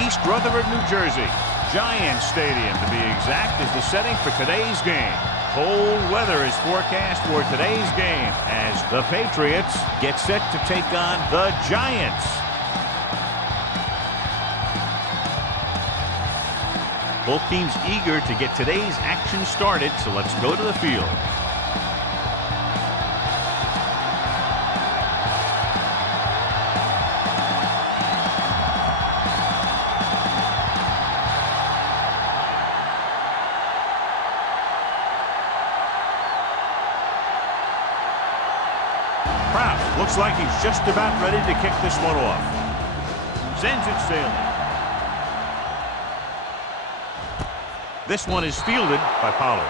East Rutherford, New Jersey. Giants Stadium, to be exact, is the setting for today's game. Cold weather is forecast for today's game as the Patriots get set to take on the Giants. Both teams eager to get today's action started, so let's go to the field. Looks like he's just about ready to kick this one off. Sends it sailing. This one is fielded by Pollard.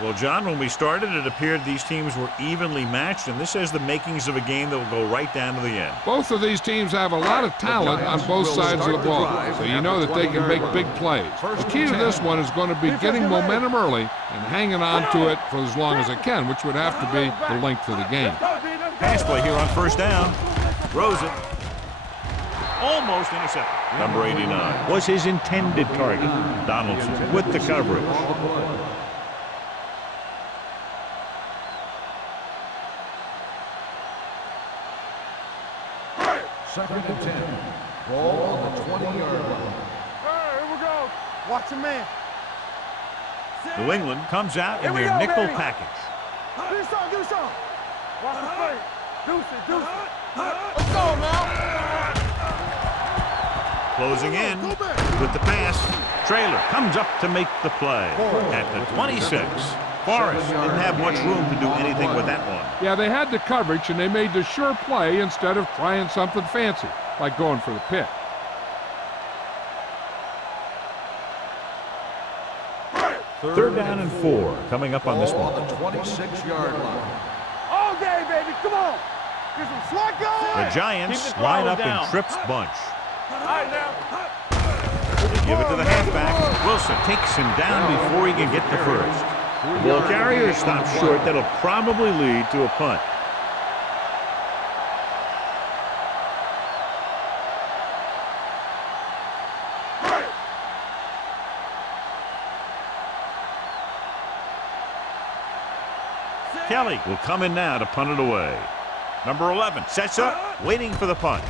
Well, John, when we started, it appeared these teams were evenly matched, and this has the makings of a game that will go right down to the end. Both of these teams have a lot of talent on both sides of the ball, so you know that they can make big plays. The key to this one is going to be getting momentum early and hanging on to it for as long as it can, which would have to be the length of the game. Pass play here on first down. Throws it. Almost intercepted. Number 89 was his intended target. Donaldson with the coverage. Second and 10. Ball on the 20-yard line. Here we go. Watch a man. New England comes out in their nickel package. Do some. Watch the play. Deuce it. Let's go now. Closing in with the pass. Trailer comes up to make the play at the 26. Forrest didn't have much room to do anything with that one. Yeah, they had the coverage, and they made the sure play instead of trying something fancy, like going for the pick. Third down and 4 coming up on this one. On the 26-yard line. All day, baby. Come on. Get some slot going. The Giants line up in Tripp's bunch. All right, now. They give it to the halfback. Wilson takes him down before he can get the first. The ball carrier stops short. That'll probably lead to a punt. Kelly will come in now to punt it away. Number 11 sets up, waiting for the punt.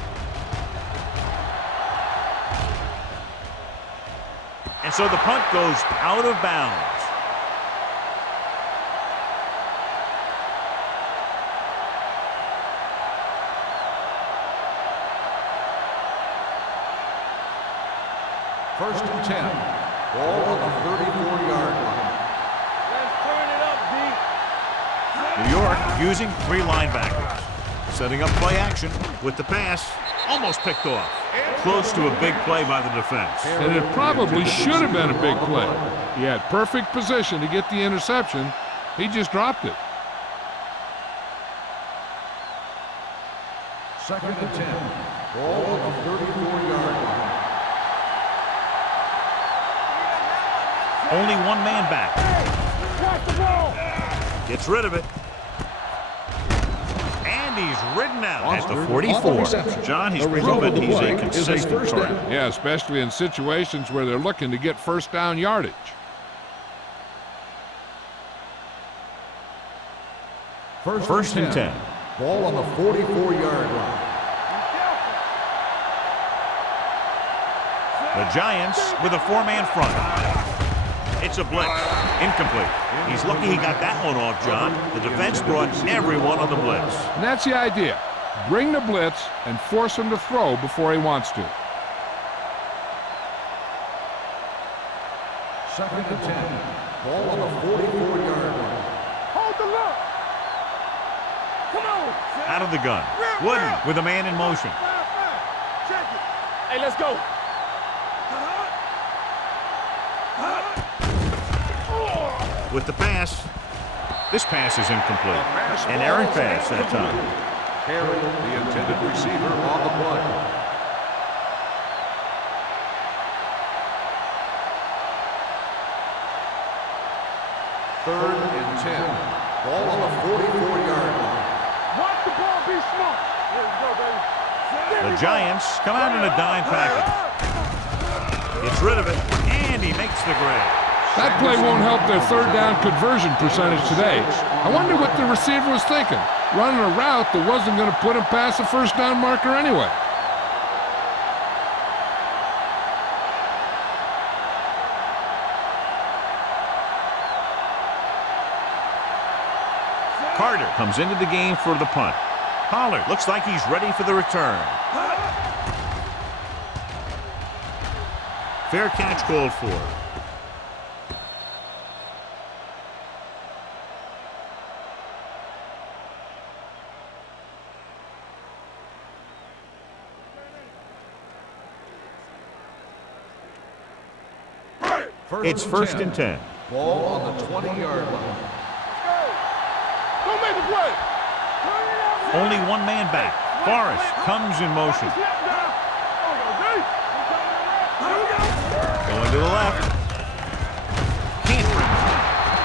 And so the punt goes out of bounds. First and 10. Ball on the 34-yard line. Let's turn it up, D. New York using 3 linebackers. Setting up play action with the pass. Almost picked off. Close to a big play by the defense. And it probably should have been a big play. He had perfect position to get the interception. He just dropped it. Second and 10. Ball on the 34-yard line. Only one man back. Watch the ball. Gets rid of it. And he's ridden out at the 44. John, he's proven he's a consistent target. Yeah, especially in situations where they're looking to get first down yardage. First and 10. Ball on the 44-yard line. The Giants with a 4-man front. It's a blitz. Incomplete. He's lucky he got that one off, John. The defense brought everyone on the blitz. And that's the idea. Bring the blitz and force him to throw before he wants to. Second and 10. Ball on the 44-yard line. Hold the look. Come on. Out of the gun. Wooden with a man in motion. Check it. Hey, let's go. With the pass. This pass is incomplete. An errant pass that time. Carry the intended receiver on the play. Third and 10. Ball on the 44-yard line. Watch the ball, be smart. The Giants come out in a dime package. Gets rid of it, and he makes the grab. That play won't help their third down conversion percentage today. I wonder what the receiver was thinking, running a route that wasn't going to put him past the first down marker anyway. Carter comes into the game for the punt. Pollard looks like he's ready for the return. Fair catch called for. It's first and 10. Ball on the 20-yard line. Don't make the play. Only one man back. Forrest comes in motion. Going to the left. Can't bring it.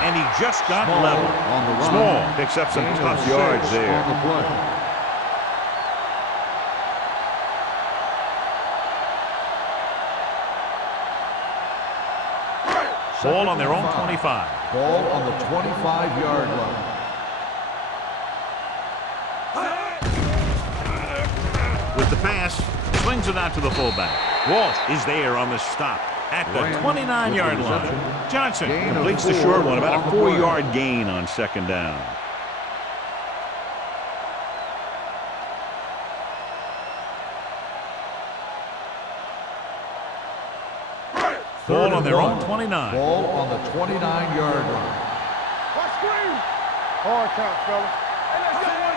And he just got level. On the run. Small picks up some tough yards there. On the play. Ball on their own 25. Ball on the 25-yard line. With the pass, swings it out to the fullback. Walsh is there on the stop at the 29-yard line. Johnson completes the short one, about a 4-yard gain on second down. Ball on their own 29. Ball on the 29-yard line. Watch screen. Hard count, fella.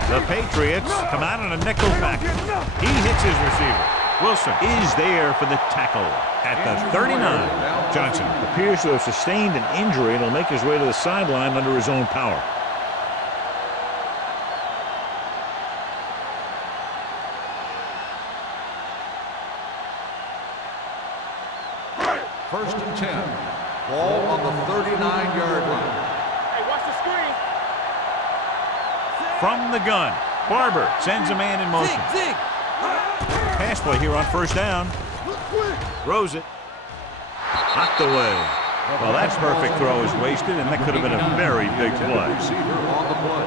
The Patriots come out in a nickel package. He hits his receiver. Wilson is there for the tackle at the 39. Johnson appears to have sustained an injury and will make his way to the sideline under his own power. First and 10. Ball on the 39-yard line. Hey, watch the screen. From the gun, Barber sends a man in motion. Zig. Pass play here on first down. Throws it. Knocked away. Well, that perfect throw is wasted, and that could have been a very big play. Receiver on the play.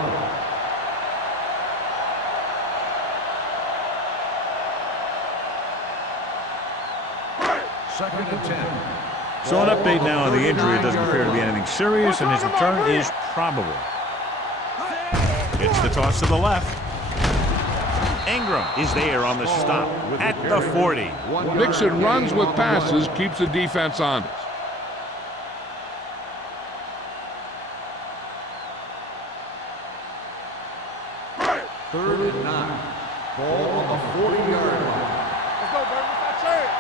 Second and 10. So an update now on the injury. It doesn't appear to be anything serious, and his return is probable. It's the toss to the left. Ingram is there on the stop at the 40. Mixon runs with passes, keeps the defense honest. Third and 9. Ball on the 40-yard line. Let's go, baby. Let's not trade.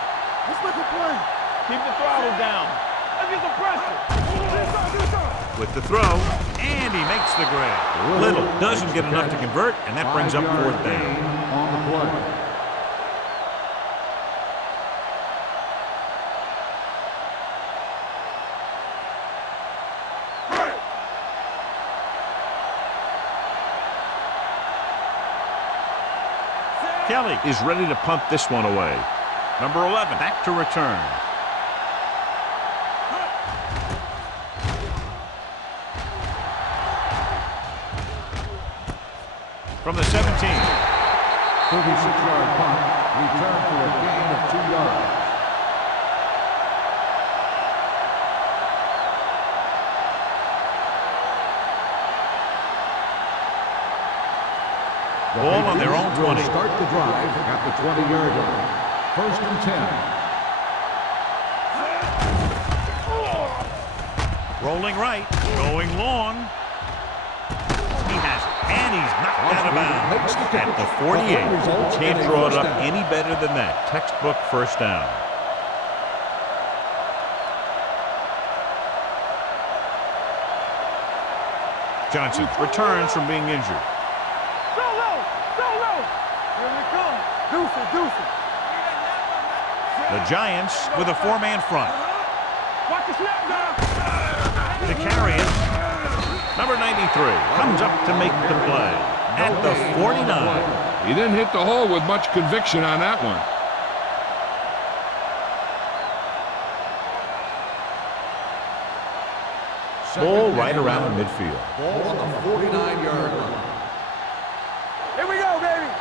Let's make a play. Keep the throttle down. Let's get some pressure. With the throw, and he makes the grab. Little doesn't get enough to convert, and that brings up fourth down. On the play. Kelly is ready to punt this one away. Number 11 back to return. From the 17. 36-yard punt. Return for a gain of 2 yards. Ball on their own 20. Start the drive at the 20-yard line. First and 10. Rolling right, going long. He has it, and he's knocked out of bounds at the 48. Can't draw it up any better than that. Textbook first down. Johnson returns from being injured. The Giants with a four-man front. Watch the snap now. To carry it, number 93 comes up to make the play at the 49. He didn't hit the hole with much conviction on that one. Ball right around midfield. Ball on the 49-yard line. Here we go, baby.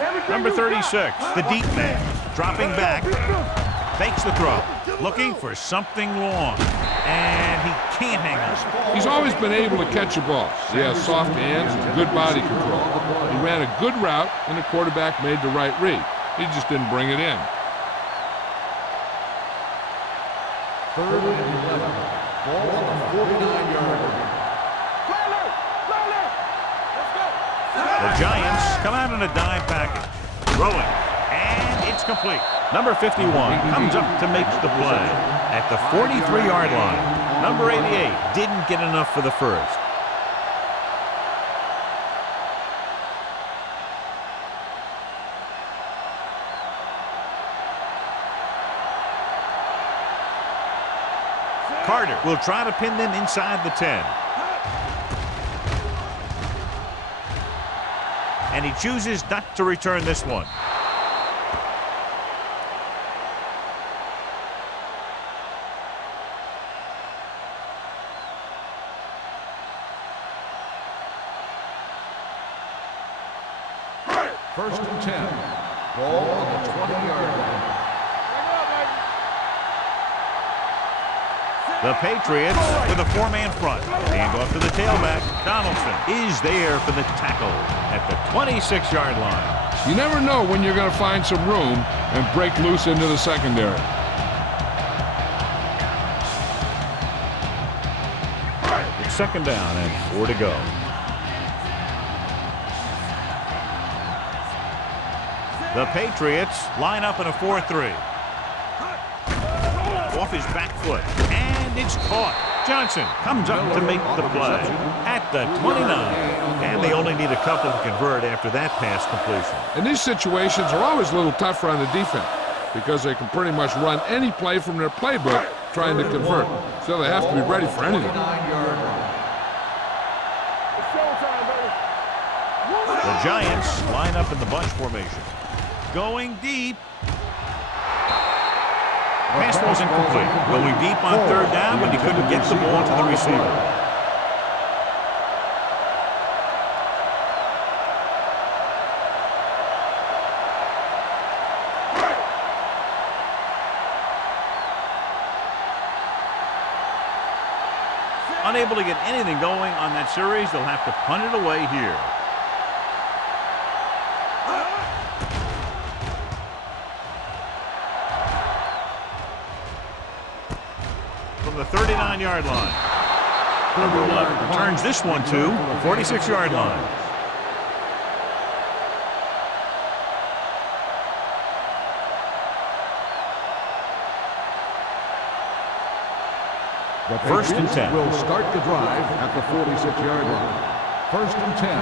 Everything Number you 36, got. the deep man, dropping back, fakes the throw, looking for something long, and he can't hang on. He's always been able to catch a ball. He has soft hands and good body control. He ran a good route, and the quarterback made the right read. He just didn't bring it in. 3rd and 11. Ball on the 49-yard line. The Giants come out in a dime package, throwing, and it's complete. Number 51 comes up to make the play at the 43-yard line. Number 88 didn't get enough for the first. Carter will try to pin them inside the 10. And he chooses not to return this one. First and 10. Ball on the 20-yard line. The Patriots with a 4-man front. Hand off to the tailback. Donaldson is there for the tackle at the 26-yard line. You never know when you're going to find some room and break loose into the secondary. It's 2nd down and 4 to go. The Patriots line up in a 4-3. Off his back foot, and it's caught. Johnson comes up to make the play at the 29, and they only need a couple to convert after that pass completion. And these situations are always a little tougher on the defense because they can pretty much run any play from their playbook trying to convert. So they have to be ready for anything. The Giants line up in the bunch formation. Going deep. Pass was incomplete. Going deep on 3rd down, but he couldn't get the ball to the receiver. Unable to get anything going on that series, they'll have to punt it away here. From the 39-yard line. Number 11 returns this one to the 46-yard line. The First and 10. Will start the drive at the 46-yard line. 1st and 10. All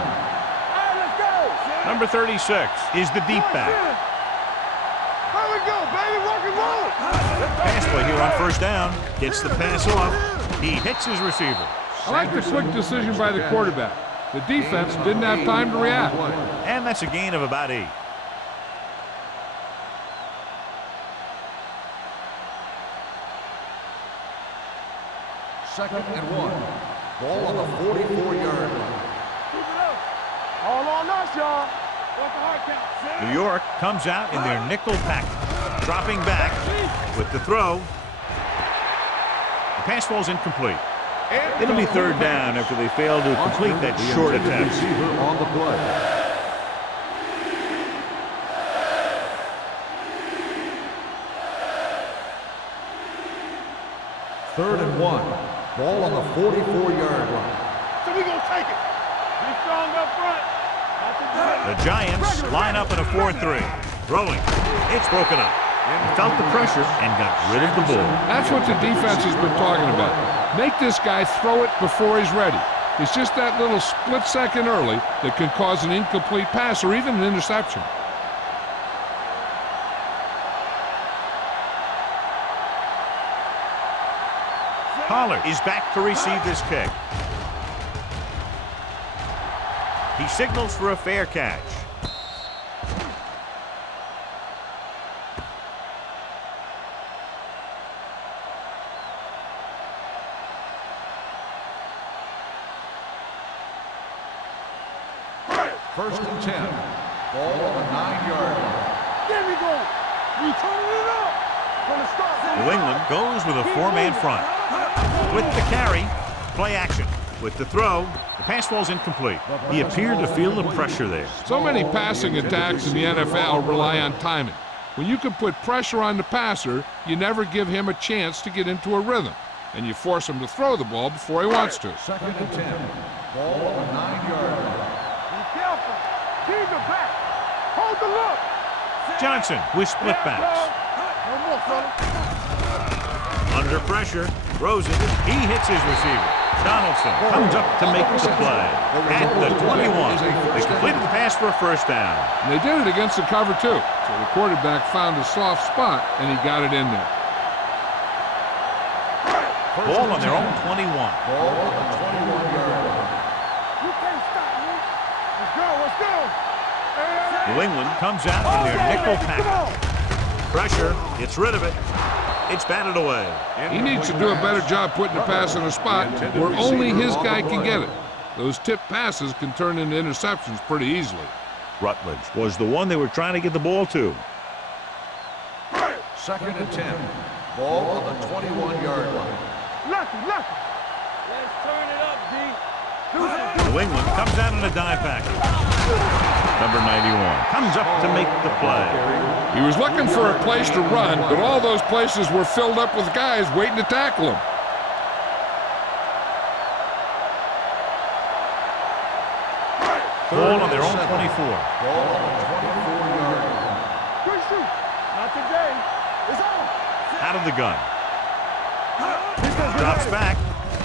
right, let's go. Number 36 is the deep back. Here we go, baby. Rock and roll. Pass play here on 1st down. Gets the pass off. He hits his receiver. I like the quick decision by the quarterback. The defense didn't have time to react. And that's a gain of about 8. Second and 1. Ball on the 44-yard line. Keep it up. All on us, y'all. What's the hard count? New York comes out in their nickel package. Dropping back with the throw. The pass falls incomplete. It'll be 3rd down after they fail to complete that short attempt. Receiver on the play. Third and 1. Ball on the 44-yard line. So we gonna take it. Be strong up front. The Giants line up in a 4-3. Throwing. It's broken up. He felt the pressure and got rid of the ball. That's what the defense has been talking about. Make this guy throw it before he's ready. It's just that little split second early that can cause an incomplete pass or even an interception. Pollard is back to receive this kick. He signals for a fair catch. First and 10. Ball on the 9-yard line. There we go. We turning it up. Gonna start. New England goes with a four-man front. With the carry, play action. With the throw, the pass falls incomplete. He appeared to feel the pressure there. So many passing attacks in the NFL rely on timing. When you can put pressure on the passer, you never give him a chance to get into a rhythm, and you force him to throw the ball before he wants to. Second and 10. Ball on the 9-yard line. Be careful. Keep it back. Hold the look. Johnson with split backs. No more, fella. Under pressure, throws it. He hits his receiver. Donaldson comes up to make the play. At the 21, they completed the pass for a first down. And they did it against the cover, too. So the quarterback found a soft spot, and he got it in there. Ball on their own 21. Ball on the 21-yard line. You can't stop me. Let's go. Let's go. New England comes out in their nickel package. Pressure, gets rid of it. It's batted away. He needs to do a better job putting the pass in a spot where only his guy can get it. Those tip passes can turn into interceptions pretty easily. Rutledge was the one they were trying to get the ball to. Second and 10. Ball on the 21-yard line. Lucky. Let's turn it up, D. New England comes out in a dime package. Number 91 comes up to make the play. He was looking for a place to run, but all those places were filled up with guys waiting to tackle him. Ball on their own 24. Ball on the 24-yard line. Good shoot. Not today. It's on. Out of the gun. Drops back.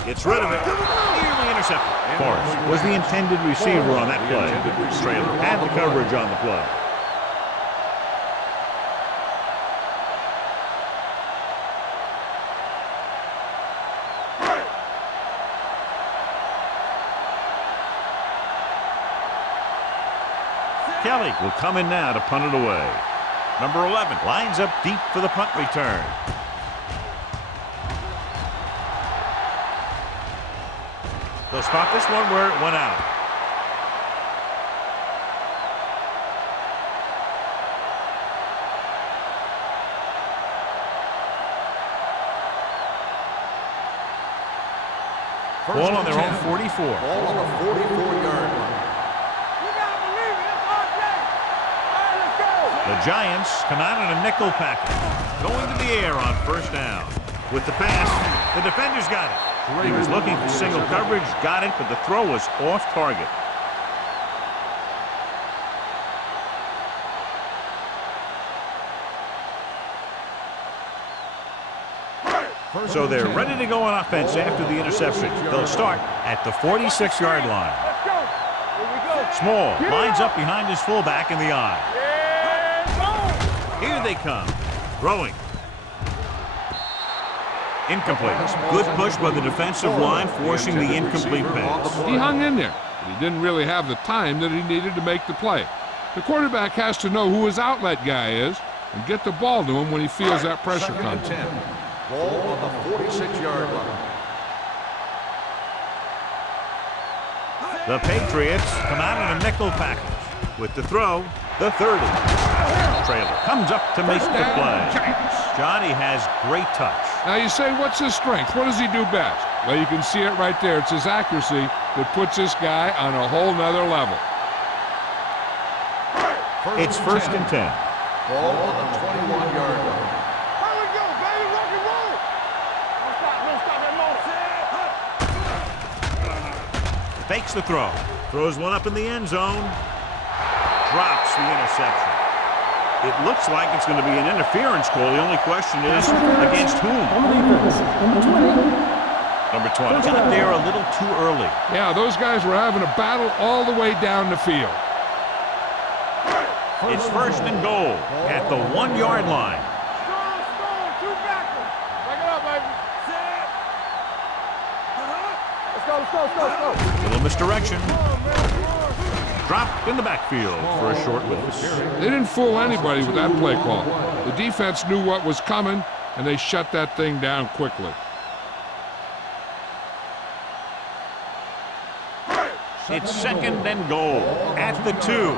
Gets rid of it. Nearly intercepted. Forrest was the intended receiver on that play. Traylor had the coverage on the play. Kelly will come in now to punt it away. Number 11 lines up deep for the punt return. They'll spot this one where it went out. Ball on their own 44. Ball on the 44-yard line. The Giants come out in a nickel package. Going to the air on first down. With the pass, the defender's got it. He was looking for single coverage, got it, but the throw was off target. So they're ready to go on offense after the interception. They'll start at the 46-yard line. Let's go. Here we go. Small lines up behind his fullback in the eye. Here they come. Throwing. Incomplete. Good push by the defensive line, forcing the incomplete pass. He hung in there, but he didn't really have the time that he needed to make the play. The quarterback has to know who his outlet guy is and get the ball to him when he feels that pressure Second and coming. 10. Ball on the 46-yard line. The Patriots come out in a nickel package. With the throw, the 30. Traylor comes up to make the play. Johnny has great touch. Now you say, what's his strength? What does he do best? Well, you can see it right there. It's his accuracy that puts this guy on a whole nother level. It's first and 10. Ball on the 21-yard line. Here we go, baby. Rock and roll. Don't stop that motion. Fakes the throw. Throws one up in the end zone. Drops the interception. It looks like it's going to be an interference call. The only question is, against whom? Number 20. Got there a little too early. Yeah, those guys were having a battle all the way down the field. It's first and goal at the 1-yard line. Strong, two backers. Back it up, baby. Let's go. Little misdirection. Dropped in the backfield for a short loss. They didn't fool anybody with that play call. The defense knew what was coming, and they shut that thing down quickly. It's 2nd and goal at the 2.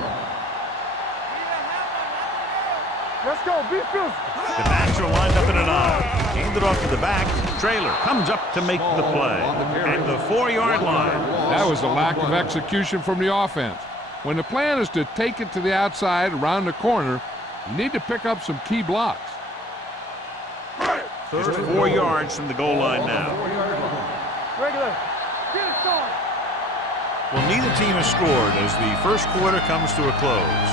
Let's go. Be physical. The backs are lined up in an I. Hand it off to the back. Trailer comes up to make the play at the 4-yard line. That was a lack of execution from the offense. When the plan is to take it to the outside around the corner, you need to pick up some key blocks. Just 4 yards from the goal line now. Regular. Get it started. Well, neither team has scored as the first quarter comes to a close.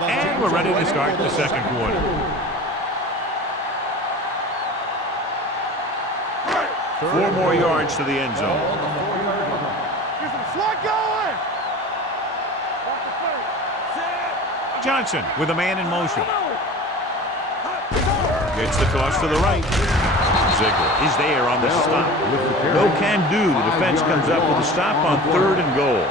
And we're ready to start the second quarter. 4 more yards to the end zone. Get some slot going. Watch the play. Johnson with a man in motion. Gets the toss to the right. Ziegler is there on the stop. No can do. The defense comes up with a stop on 3rd and goal.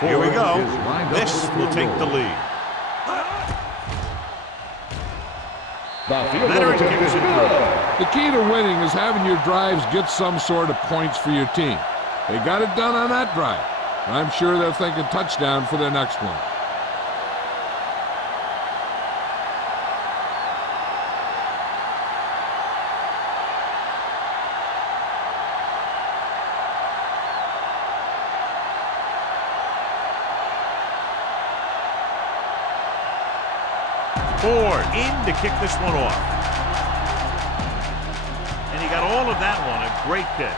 Here we go. This will take the lead. Leonard kicks it through. The key to winning is having your drives get some sort of points for your team. They got it done on that drive. I'm sure they're thinking touchdown for their next one. Ford in to kick this one off. And he got all of that one, a great kick.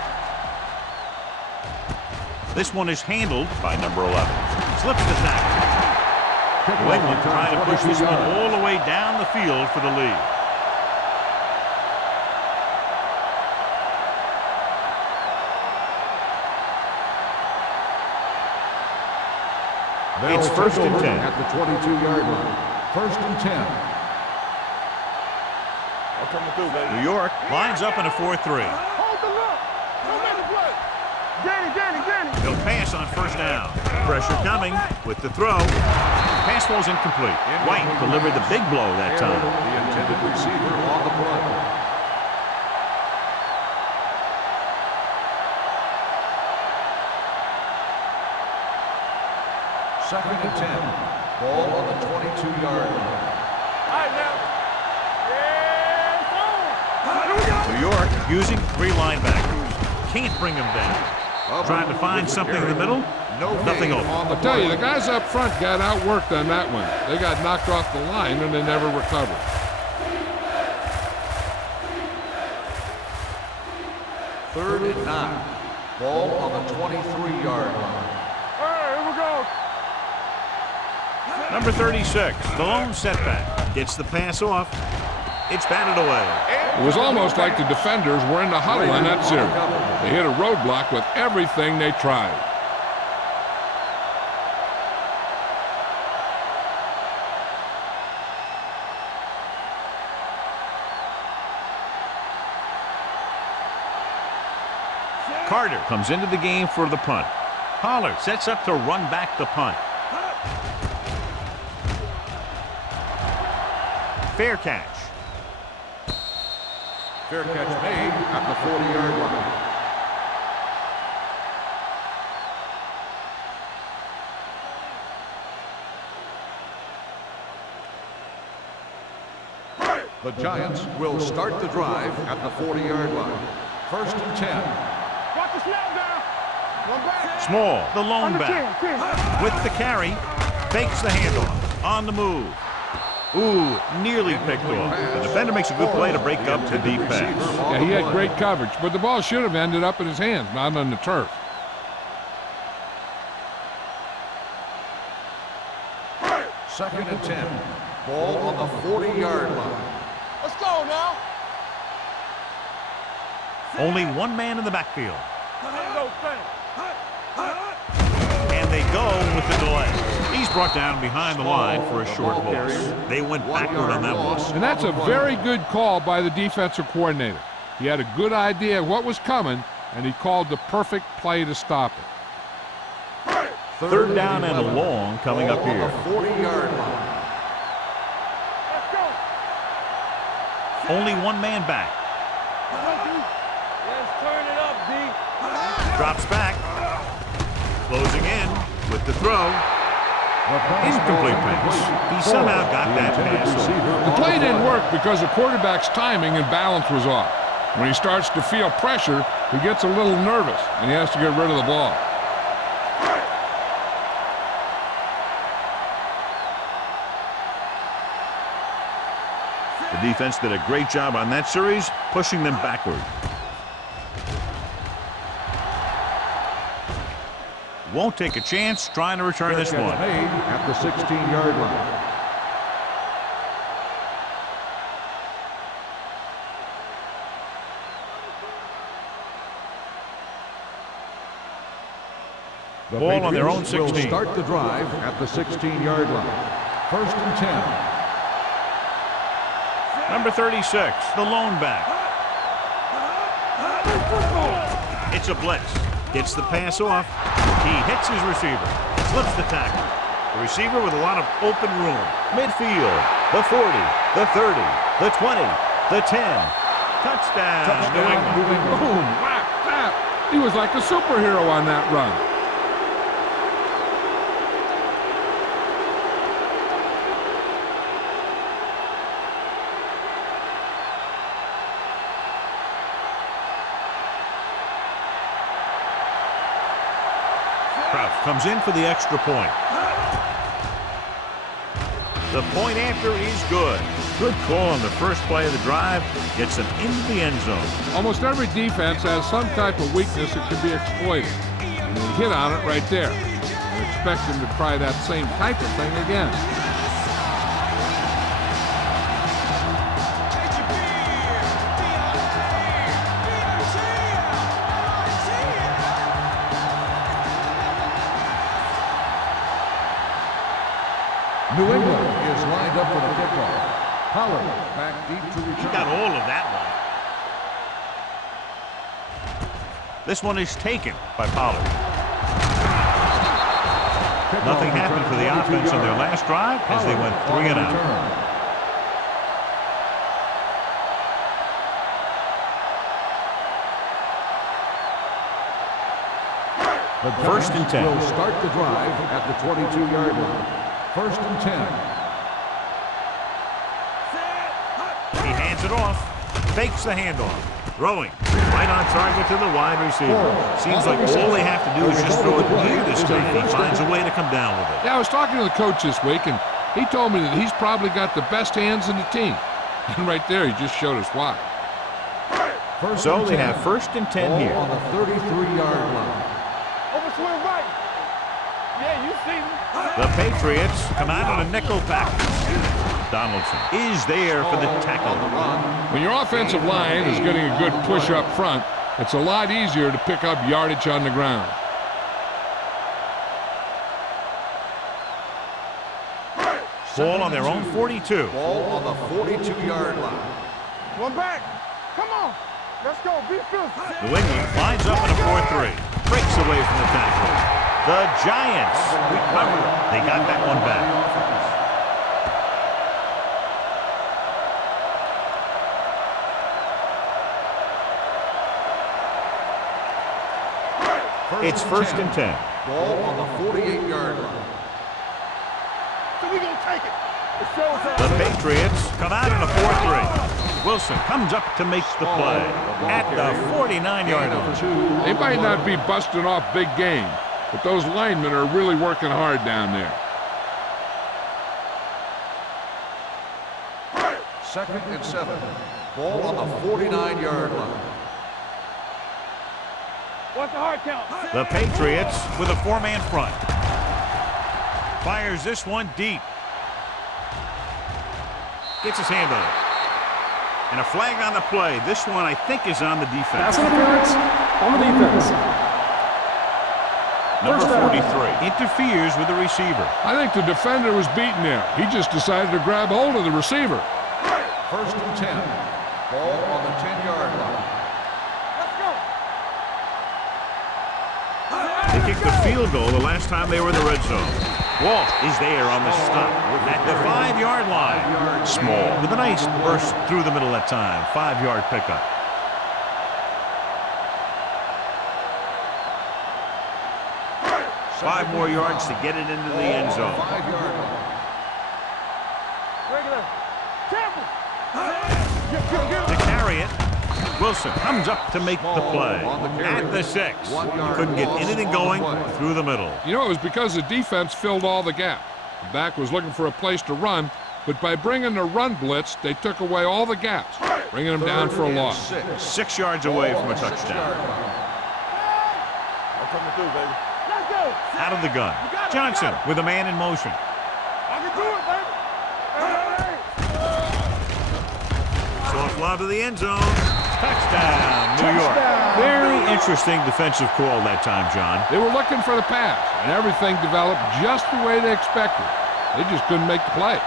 This one is handled by number 11. Slips the tackle. New England trying to push this one all the way down the field for the lead. It's 1st and 10. At the 22-yard line. 1st and 10. I'm coming through, baby. New York lines up in a 4-3. Hold the look. Don't make the play. Danny. They'll pass on 1st down. Pressure coming with the throw. Pass falls incomplete. White delivered the big blow that time. The intended receiver on the play. Second and 10. Ball on the 22-yard line. All right, now. Here we go. New York using 3 linebackers. Can't bring them down. Trying to find something in the middle. Nothing open. I'll tell you, the guys up front got outworked on that one. They got knocked off the line and they never recovered. Third and 9. Ball on the 23-yard line. All right, here we go. Number 36, the lone setback. Gets the pass off. It's batted away. It was almost like the defenders were in the huddle on that series. They hit a roadblock with everything they tried. Carter comes into the game for the punt. Pollard sets up to run back the punt. Fair catch. Fair catch made at the 40-yard line. The Giants will start the drive at the 40-yard line. 1st and 10. Watch the snap down. One back. Small, the lone Under back. 10. With the carry, fakes the handoff. On the move. Ooh, nearly picked off. The defender makes a good play to break up the deep pass. Yeah, he had great coverage, but the ball should have ended up in his hands, not on the turf. Second and 10. Ball on the 40-yard line. Let's go now. Only one man in the backfield. No thing. And they go with the delay. He's brought down behind the line for a short loss. They went backward on that one. And that's a very good call by the defensive coordinator. He had a good idea of what was coming, and he called the perfect play to stop it. Third down and long coming up here. 40-yard line. Let's go. Only one man back. Let's turn it up, D. Drops back. Closing in with the throw. Incomplete pass. He somehow got that pass over. The play didn't work because the quarterback's timing and balance was off. When he starts to feel pressure, he gets a little nervous, and he has to get rid of the ball. The defense did a great job on that series, pushing them backward. Won't take a chance trying to return this one. Made at the 16-yard line. The Ball on their own Patriots 16. will start the drive at the 16-yard line. First and 10. Number 36, the lone back. It's a blitz. Gets the pass off. He hits his receiver. Slips the tackle. The receiver with a lot of open room. Midfield. The 40. The 30. The 20. The 10. Touchdown, New England. Boom! Whap! Whap! He was like a superhero on that run. Comes in for the extra point. The point after is good. Good call on the first play of the drive. Gets them into the end zone. Almost every defense has some type of weakness that can be exploited. And they hit on it right there. I expect them to try that same type of thing again. New England is lined up for the kickoff. Pollard back deep to return. He got all of that one. This one is taken by Pollard. Nothing happened for the offense on their last drive as they went 3 and out. The First and 10. Will start the drive at the 22-yard line. First and 10. He hands it off. Fakes the handoff. Throwing. Right on target to the wide receiver. Seems like all they have to do is just throw it near this guy. He finds a way to come down with it. Yeah, I was talking to the coach this week, and he told me that he's probably got the best hands in the team. And right there, he just showed us why. So they have first and 10 here. On the 33-yard line. Overswing right. Yeah, you see me. The Patriots come out on a nickel package. Donaldson is there for the tackle. When your offensive line is getting a good push up front, it's a lot easier to pick up yardage on the ground. Ball on their own 42. Ball on the 42-yard line. One back. Come on. Let's go. Be fierce. New England lines up in a 4-3. Breaks away from the tackle. The Giants recover. They got that one back. It's first and 10. Ball on the 48-yard line. So we gonna take it. The Patriots come out in a 4-3. Wilson comes up to make the play at the 49-yard line. They might not be busting off big game, but those linemen are really working hard down there. Second and 7. Ball on the 49-yard line. What's the hard count? The Patriots with a 4-man front. Fires this one deep. Gets his hand on it. And a flag on the play. This one, I think, is on the defense. Pass interference on the defense. Number 43 interferes with the receiver. I think the defender was beaten there. He just decided to grab hold of the receiver. First and 10. Ball on the 10-yard line. They kicked the field goal the last time they were in the red zone. Walt is there on the stop at the 5-yard line. Small with a nice burst through the middle that time. 5-yard pickup. Five more yards to get it into the end zone. 5-yard line. To carry it, Wilson comes up to make the play. At the 6. He couldn't get anything going through the middle. You know, it was because the defense filled all the gap. The back was looking for a place to run, but by bringing the run blitz, they took away all the gaps, bringing them down for a loss. 6 yards away from a touchdown. I'm coming through, baby. Out of the gun. Johnson with a man in motion. I can do it, baby. Soft lob to the end zone. Touchdown, New York. Very interesting defensive call that time, John. They were looking for the pass, and everything developed just the way they expected. They just couldn't make the play.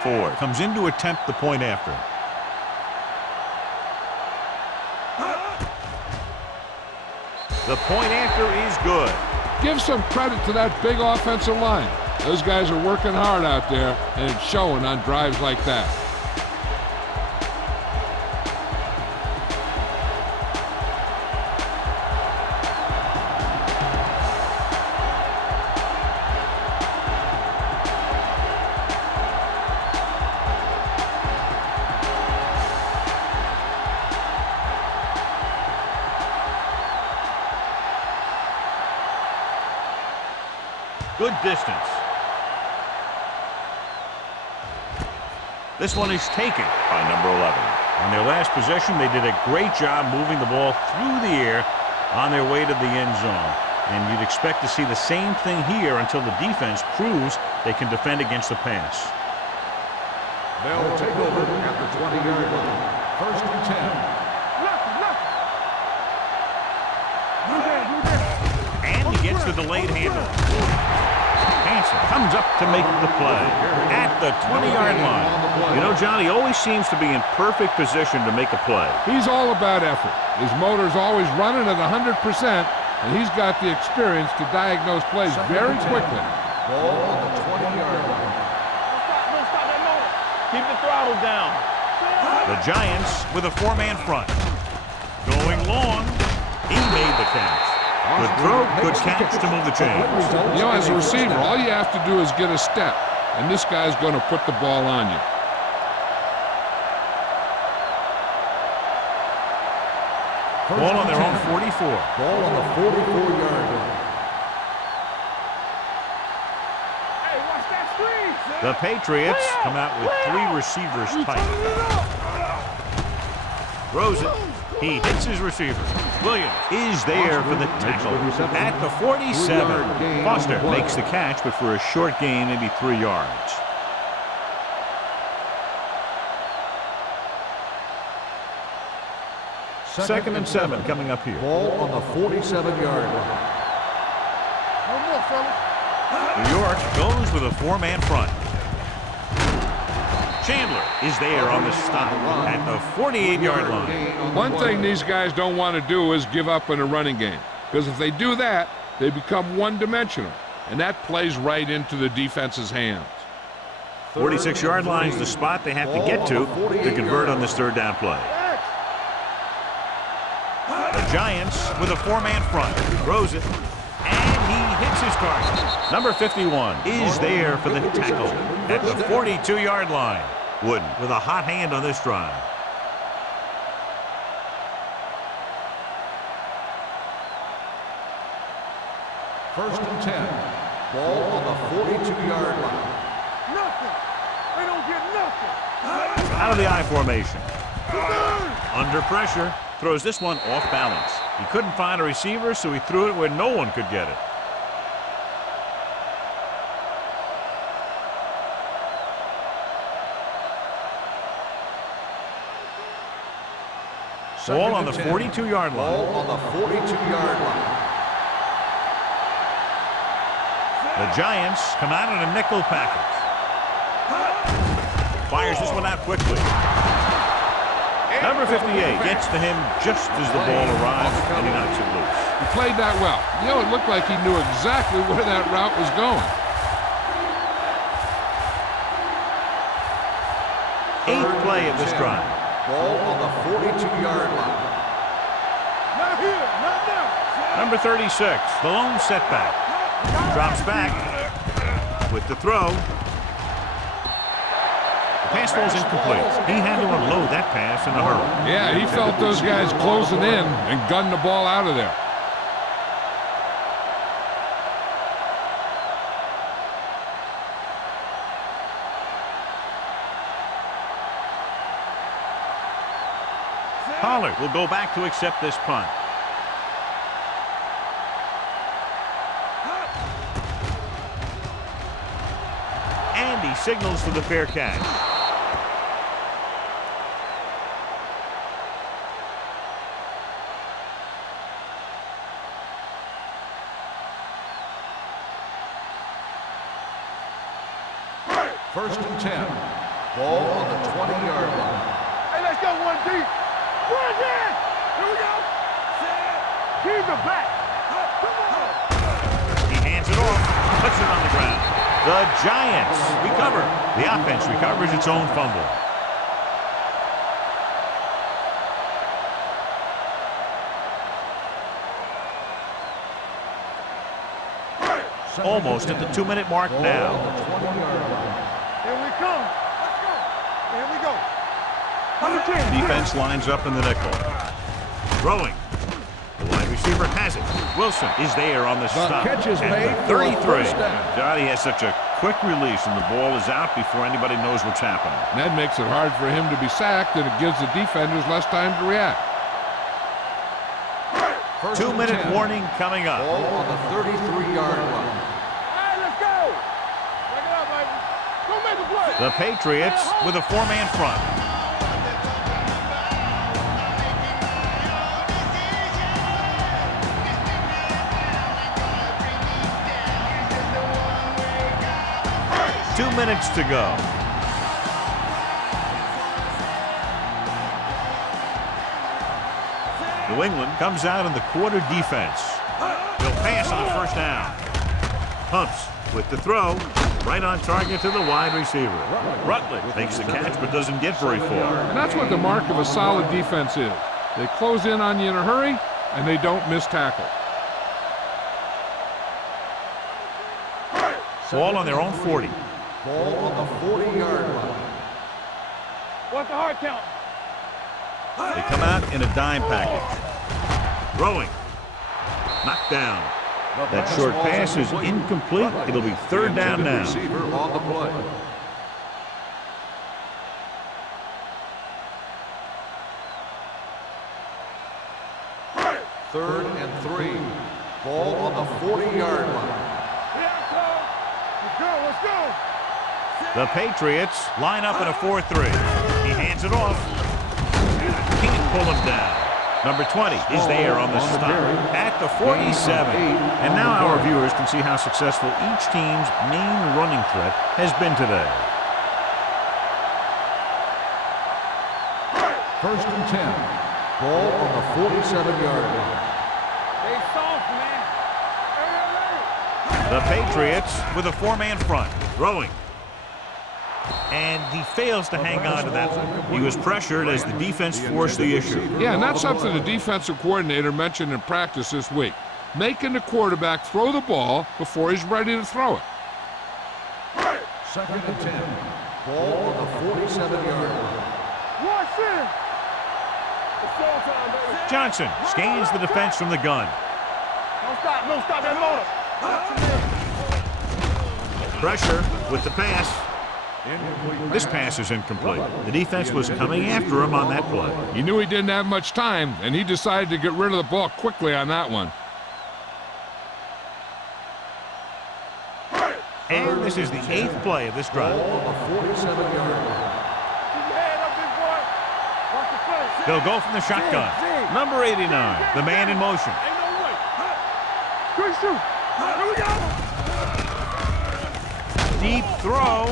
Ford comes in to attempt the point after. The point after is good. Give some credit to that big offensive line. Those guys are working hard out there, and it's showing on drives like that. Good distance. This one is taken by number 11. On their last possession, they did a great job moving the ball through the air on their way to the end zone. And you'd expect to see the same thing here until the defense proves they can defend against the pass. They'll take over at the 20-yard line. 1st and 10. And he gets the delayed handle. Hanson comes up to make the play at the 20-yard line. You know, John, he always seems to be in perfect position to make a play. He's all about effort. His motor's always running at 100%, and he's got the experience to diagnose plays very quickly. Ball on the 20-yard line. Don't stop that motor. Keep the throttle down. The Giants with a 4-man front. Going long. He made the catch. Good throw, good catch to move the chains. You know, as a receiver, all you have to do is get a step, and this guy's going to put the ball on you. Ball on their own 44. Ball on the 44-yard line. Hey, watch that screen, son. The Patriots come out with 3 receivers tight. Throws it. He hits his receiver. Williams is there for the tackle at the 47. Foster makes the catch, but for a short gain, maybe 3 yards. Second and 7 coming up here. Ball on the 47-yard line. No more, fellas. New York goes with a 4-man front. Chandler is there on the stop at the 48-yard line. One thing these guys don't want to do is give up in a running game, because if they do that, they become one-dimensional, and that plays right into the defense's hands. 46-yard line is the spot they have to get to convert on this 3rd down play. The Giants with a 4-man front. Throws it, and he hits his target. Number 51 is there for the tackle at the 42-yard line. Wooden with a hot hand on this drive. First and 10. Ball on the 42-yard line. Nothing. They don't get nothing. Out of the I formation. Under pressure. Throws this one off balance. He couldn't find a receiver, so he threw it where no one could get it. Ball on the 42-yard line. Ball on the 42-yard line. The Giants come out in a nickel package. Fires this one out quickly. Number 58 gets to him just as the ball arrives, and he knocks it loose. He played that well. You know, it looked like he knew exactly where that route was going. Eighth play of this drive. Ball on the 42-yard line. Not here, not now. Number 36, the lone setback. Drops back with the throw. The pass falls incomplete. He had to unload that pass in a hurry. Yeah, he felt those guys closing in and gunned the ball out of there. Pollard will go back to accept this punt. And he signals for the fair catch. First and 10. Ball on the 20-yard line. Hey, let's go one deep. One deep. Here we go. Keep the back. Come on. He hands it off, puts it on the ground. The Giants recover. The offense recovers its own fumble. Almost at the 2-minute mark now. Here we come. Let's go. Here we go. Defense lines up in the nickel. Throwing. The wide receiver has it. Wilson is there on the stop. catch is at made the for a 33. first down. God, he has such a quick release, and the ball is out before anybody knows what's happening. And that makes it hard for him to be sacked, and it gives the defenders less time to react. 2-minute warning coming up. Ball on the 33-yard line. Hey, let's go. Break it up, baby. Go make a play. The Patriots with a 4-man front. Two minutes to go. New England comes out in the quarter defense. He'll pass on first down. Pumps with the throw. Right on target to the wide receiver. Rutledge makes the catch but doesn't get very far. And that's what the mark of a solid defense is. They close in on you in a hurry, and they don't miss tackle. Ball on their own 40. Ball on the 40-yard line. What's the hard count? They come out in a dime package. Throwing. Knocked down. That short pass is incomplete. It'll be third down now. Receiver on the play. Third and 3. Ball on the 40-yard line. Let's go, let's go. The Patriots line up in a 4-3. He hands it off. Can't pull him down. Number 20 is there on the stop at the 47. And now our viewers can see how successful each team's main running threat has been today. First and 10. Ball on the 47-yard line. They soft, man. The Patriots with a 4-man front. Throwing. And he fails to hang on to that one. He was pressured as the defense forced the issue. Yeah, and that's something the defensive coordinator mentioned in practice this week. Making the quarterback throw the ball before he's ready to throw it. Second and 10. Ball on the 47-yard line. Watch it. It's showtime, baby. Johnson scans the defense from the gun. No stop that motor. Pressure with the pass. This pass is incomplete. The defense was coming after him on that play. He knew he didn't have much time, and he decided to get rid of the ball quickly on that one. And this is the 8th play of this drive. Ball on the 47-yard line. Keep your head up, big boy. Watch the play. They'll go from the shotgun. Number 89, the man in motion. Good shoot. Here we go. Deep throw.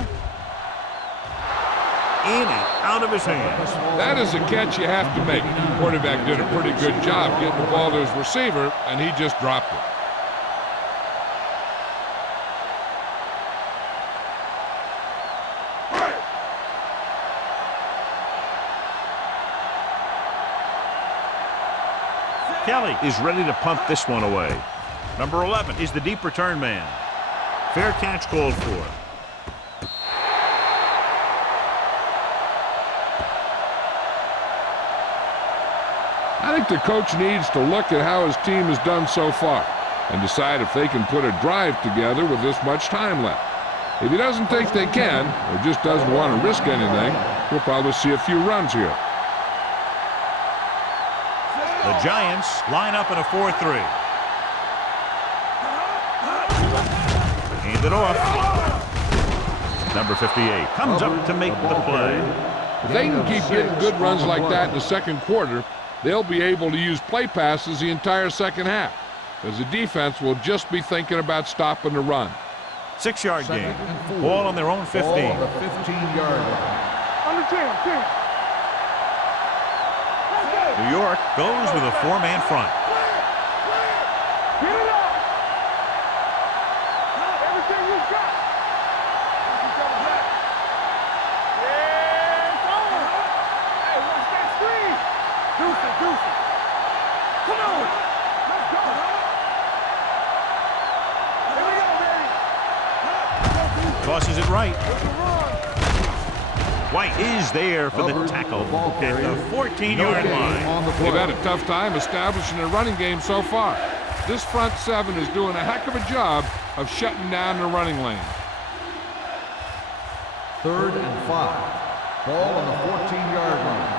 In and out of his hands. That is a catch you have to make. The quarterback did a pretty good job getting the ball to his receiver, and he just dropped it. Kelly is ready to punt this one away. Number 11 is the deep return man. Fair catch called for. I think the coach needs to look at how his team has done so far and decide if they can put a drive together with this much time left. If he doesn't think they can, or just doesn't want to risk anything, we'll probably see a few runs here. The Giants line up in a 4-3. Hand it off. Number 58 comes up to make the play. If they can keep getting good runs like that in the second quarter, they'll be able to use play passes the entire second half, because the defense will just be thinking about stopping the run. 6-yard gain. Ball on their own 15. Ball on the 15-yard line. Under 10. New York goes with a 4-man front. Get it up. Everything you got. Yeah, it's on. Hey, watch that screen. Deuce it. Come on. Let's go. Here we go, baby. Tosses it right. White is there for the tackle at the 14-yard line. They've had a tough time establishing a running game so far. This front seven is doing a heck of a job of shutting down the running lane. 3rd and 5. Ball on the 14-yard line.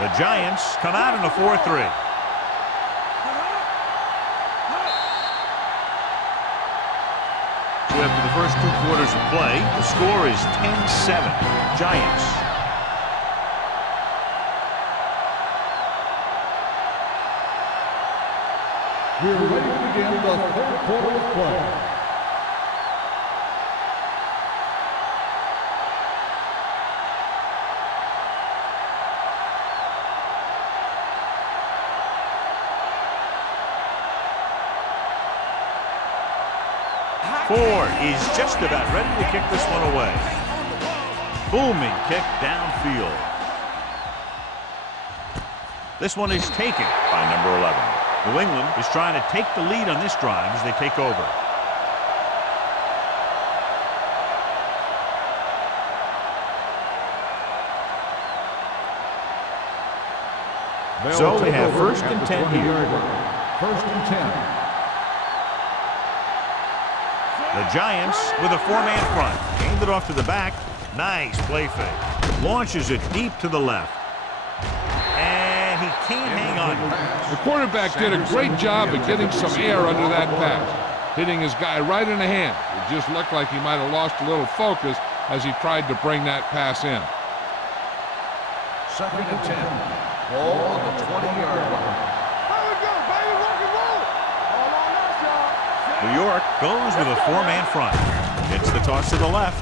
The Giants come out in a 4-3. After the first 2 quarters of play, the score is 10-7. Giants. We're ready to begin the 3rd quarter of play. Ford is just about ready to kick this one away. Booming kick downfield. This one is taken by number 11. New England is trying to take the lead on this drive as they take over. So they have 1st and 10 here. 1st and 10. The Giants with a 4-man front. Aimed it off to the back. Nice play fake. Launches it deep to the left. And he can't hang on. The quarterback did a great job of getting some air under that pass, hitting his guy right in the hand. It just looked like he might have lost a little focus as he tried to bring that pass in. 2nd and 10. Ball on the 20-yard line. Here we go, baby. Rock and roll. All on us, y'all. New York goes with a 4-man front. It's the toss to the left.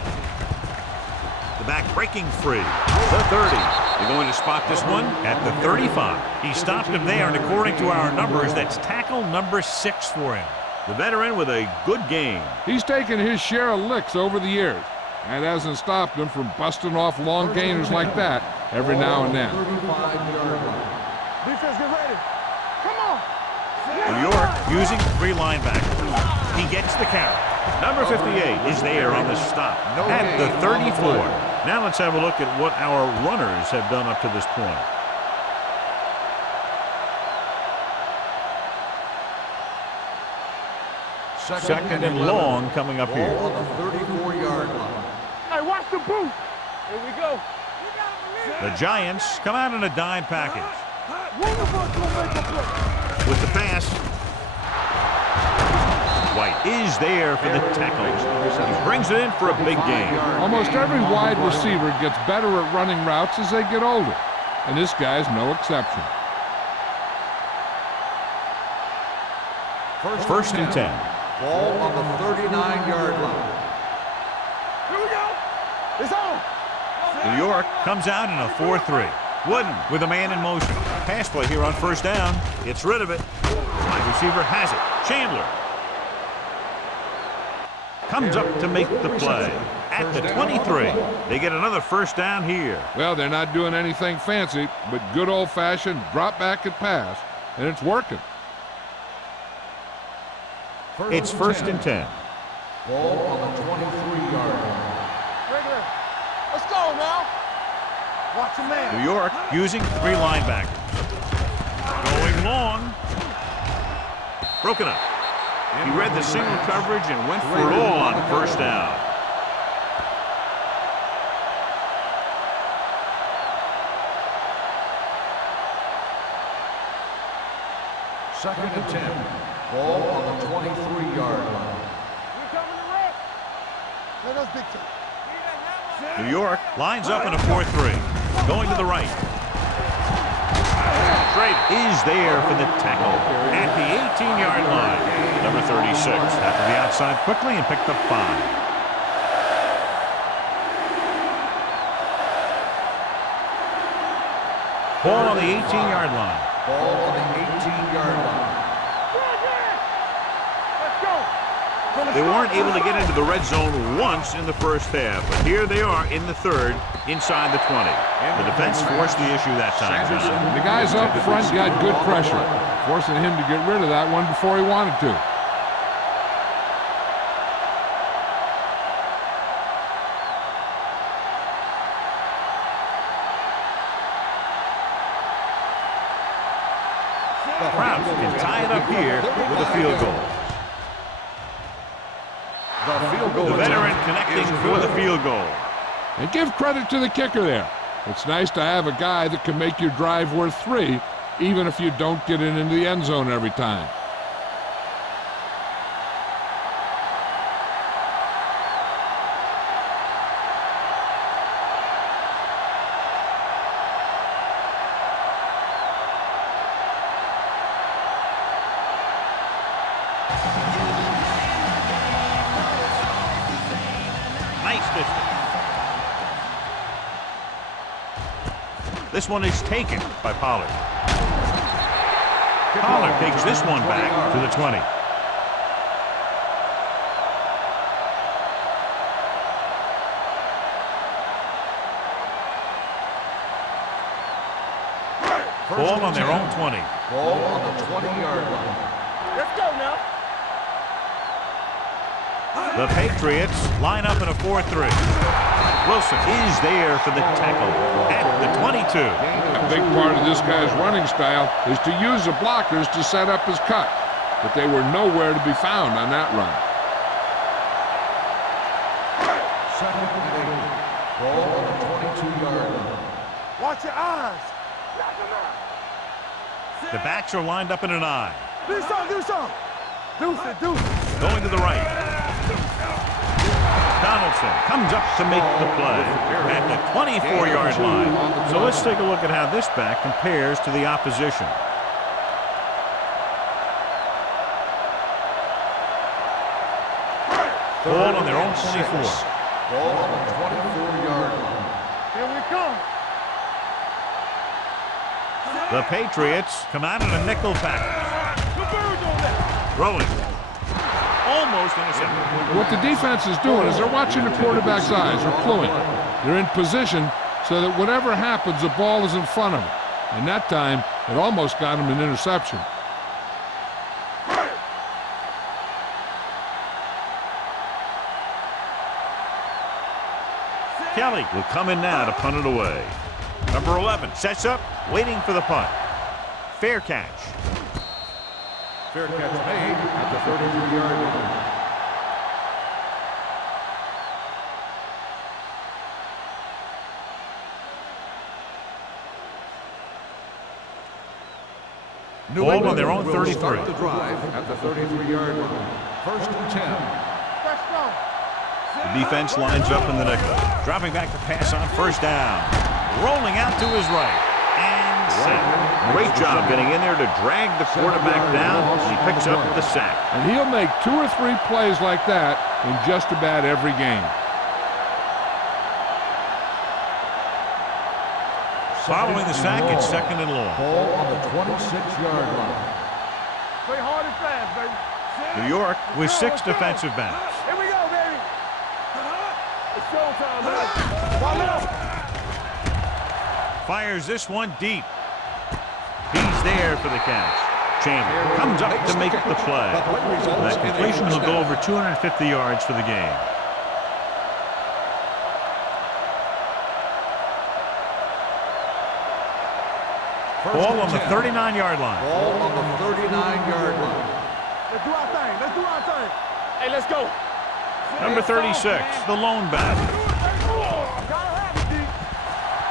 The back breaking free. The 30. They're going to spot this one at the 35. He stopped him there, and according to our numbers, that's tackle number 6 for him. The veteran with a good game. He's taken his share of licks over the years. That hasn't stopped him from busting off long gainers like that every now and then. 35-yard line. Defense, get ready. Come on. New York using 3 linebackers. He gets the carry. Number 58 is there on the stop at the 34. Now let's have a look at what our runners have done up to this point. Second and long coming up here. Ball on the 34-yard line. Hey, watch the boot. Here we go. The Giants come out in a dime package. One of us will make a play. With the pass. White is there for the tackle. He brings it in for a big gain. Almost every wide receiver gets better at running routes as they get older, and this guy's no exception. First and 10. Ball on the 39-yard line. Here we go. It's on. New York comes out in a 4-3. Wooden with a man in motion. Pass play here on first down. Gets rid of it. Wide receiver has it. Chandler comes up to make the play. At the 23. They get another first down here. Well, they're not doing anything fancy, but good old-fashioned drop back and pass, and it's working. It's first and 10. Ball on the 23-yard line. Regular. Let's go now. Watch your man. New York using 3 linebackers. Going long. Broken up. He read the single coverage and went for it all on first down. Second and 10. Ball on the 23-yard line. We're coming to rest. Let us dictate. New York lines up in a 4-3. Going to the right. Trade is there for the tackle at the 18-yard line. Number 36 after the outside quickly and picked up 5. Ball on the 18-yard line. Ball on the 18-yard line. Let's go. They weren't able to get into the red zone once in the first half, but here they are in the third, inside the 20. The defense forced the issue that time, John. The guys up front got good pressure, forcing him to get rid of that one before he wanted to. The Browns can tie it up here with a field goal. The veteran connecting for the field goal. And give credit to the kicker there. It's nice to have a guy that can make your drive worth 3, even if you don't get it into the end zone every time. Nice distance. This one is taken by Pollard. Pollard takes this one back to the 20. Ball on their own 20. Ball on the 20-yard line. Let's go now. The Patriots line up in a 4-3. Wilson is there for the tackle at the 22. A big part of this guy's running style is to use the blockers to set up his cut, but they were nowhere to be found on that run. Second and 8. Ball on the 22-yard line. Watch your eyes. Knock him out. The backs are lined up in an eye. Do something, do something. Deuce it, deuce it. Going to the right. Donaldson comes up to make the play at the 24-yard line. So let's take a look at how this back compares to the opposition. Ball on their own 24. Ball on the 24-yard line. Here we come. The Patriots come out in a nickel package. Throwing. Almost intercepted. What the defense is doing is they're watching the quarterback's eyes, or cluing. They're in position so that whatever happens, the ball is in front of them. And that time, it almost got him an interception. Kelly will come in now to punt it away. Number 11 sets up, waiting for the punt. Fair catch. Fair catch made at the 33-yard line. Ball on their own 33. Start the drive at the 33-yard line. First and 10. Let's go. The defense lines up in the nickel. Dropping back to pass on first down. Rolling out to his right. And sack. Great job getting in there to drag the quarterback down. He picks up the sack. And he'll make 2 or 3 plays like that in just about every game. Following the sack, it's second and long. Ball on the 26-yard line. Play hard and fast, baby. New York with 6 defensive backs. Here we go, baby. It's showtime, baby. One up. Fires this one deep. He's there for the catch. Chandler comes up to make the play. That completion will go over 250 yards for the game. Ball on the 39-yard line. Ball on the 39-yard line. Let's do our thing. Let's do our thing. Hey, let's go. Number 36, the lone back.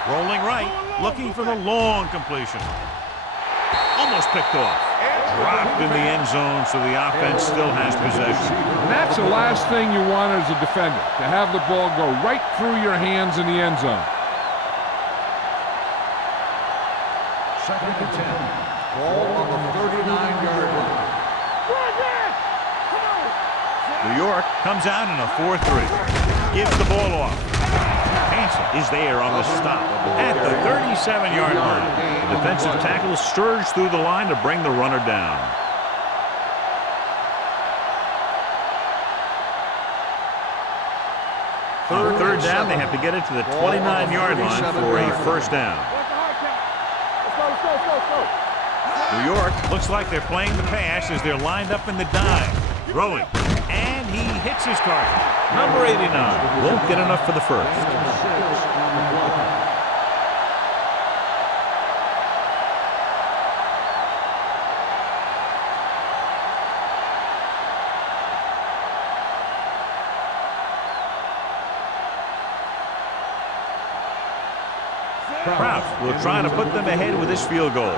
Rolling right, looking for the long completion. Almost picked off. Dropped in the end zone, so the offense still has possession. And that's the last thing you want as a defender, to have the ball go right through your hands in the end zone. Second and 10. Ball on the 39-yard line. New York comes out in a 4-3. Gives the ball off. Hansen is there on the stop at the 37-yard line. The defensive tackle surged through the line to bring the runner down. Third down, they have to get it to the 29-yard line for a first down. New York looks like they're playing the pass as they're lined up in the dime. Throwing. And he hits his target. Number 89. Won't get enough for the first. Kraft will try to put them ahead with this field goal.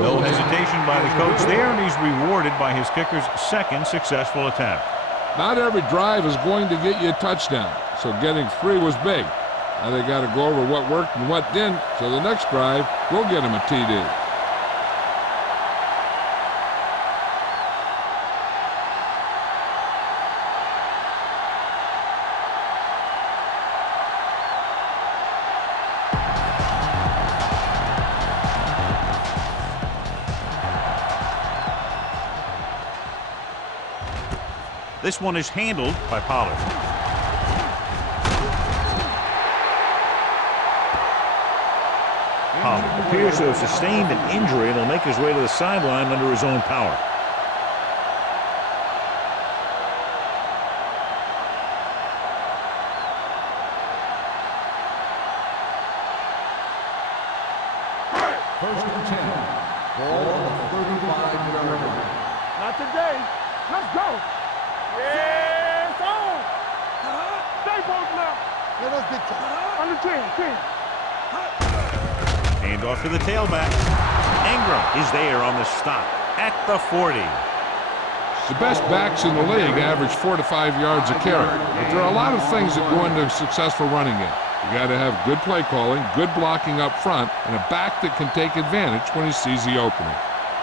No hesitation by the coach there, and he's rewarded by his kicker's second successful attempt. Not every drive is going to get you a touchdown, so getting 3 was big. Now they got to go over what worked and what didn't, so the next drive will get him a TD. This one is handled by Pollard. Pollard appears to have sustained an injury and will make his way to the sideline under his own power. First and 10. Ball on the 35-yard line. Not today. Let's go. Yes, on. Stay posted now. Let us get to under 10. Hand off to the tailback. Ingram is there on the stop at the 40. The best backs in the league average 4 to 5 yards a carry, but there are a lot of things that go into a successful running game. You got to have good play calling, good blocking up front, and a back that can take advantage when he sees the opening.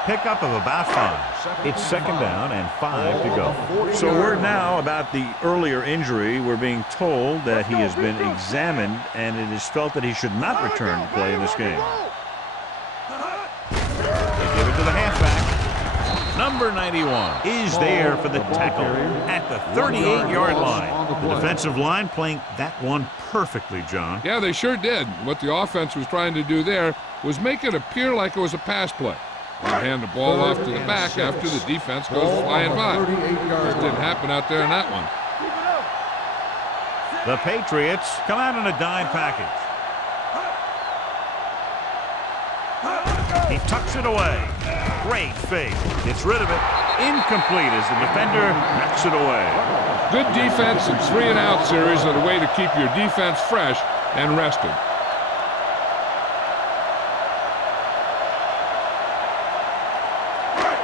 Pickup of about 5. It's second down and 5 to go. So word now about the earlier injury. We're being told that he has been examined and it is felt that he should not return to play in this game. They give it to the halfback. Number 91 is there for the tackle at the 38-yard line. The defensive line playing that one perfectly, John. Yeah, they sure did. What the offense was trying to do there was make it appear like it was a pass play. They hand the ball off to the back after the defense goes flying by. Just didn't happen out there in that one. The Patriots come out in a dime package. He tucks it away. Great fake. Gets rid of it. Incomplete as the defender knocks it away. Good defense and 3-and-out series are the way to keep your defense fresh and rested.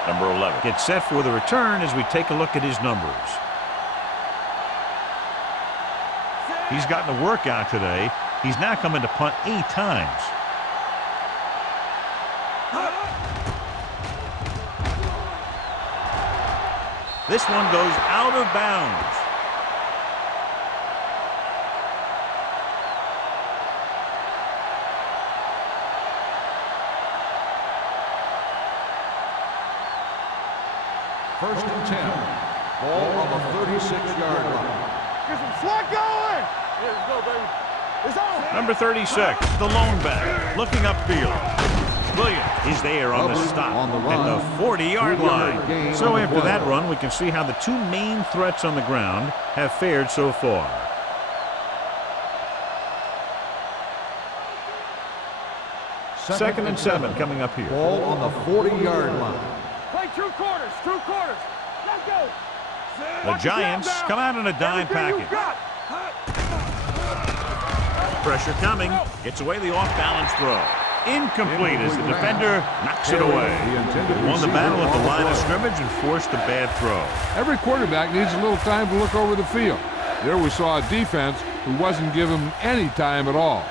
Number 11 gets set for the return as we take a look at his numbers. He's gotten a workout today. He's now coming to punt 8 times. This one goes out of bounds. First and 10. Ball on the 36-yard line. Get some swat going. Let's go, baby. It's on. Number 36, the lone back, looking upfield. Williams is there on the stop at the 40-yard line. So after that run, we can see how the 2 main threats on the ground have fared so far. Second and 7 coming up here. Ball on the 40-yard line. Play 2 quarters. 2 quarters. Let's go. The Giants come out in a dime package. Pressure coming. Gets away the off-balance throw. Incomplete as the defender knocks it away. Won the battle at the line of scrimmage and forced a bad throw. Every quarterback needs a little time to look over the field. There we saw a defense who wasn't given any time at all.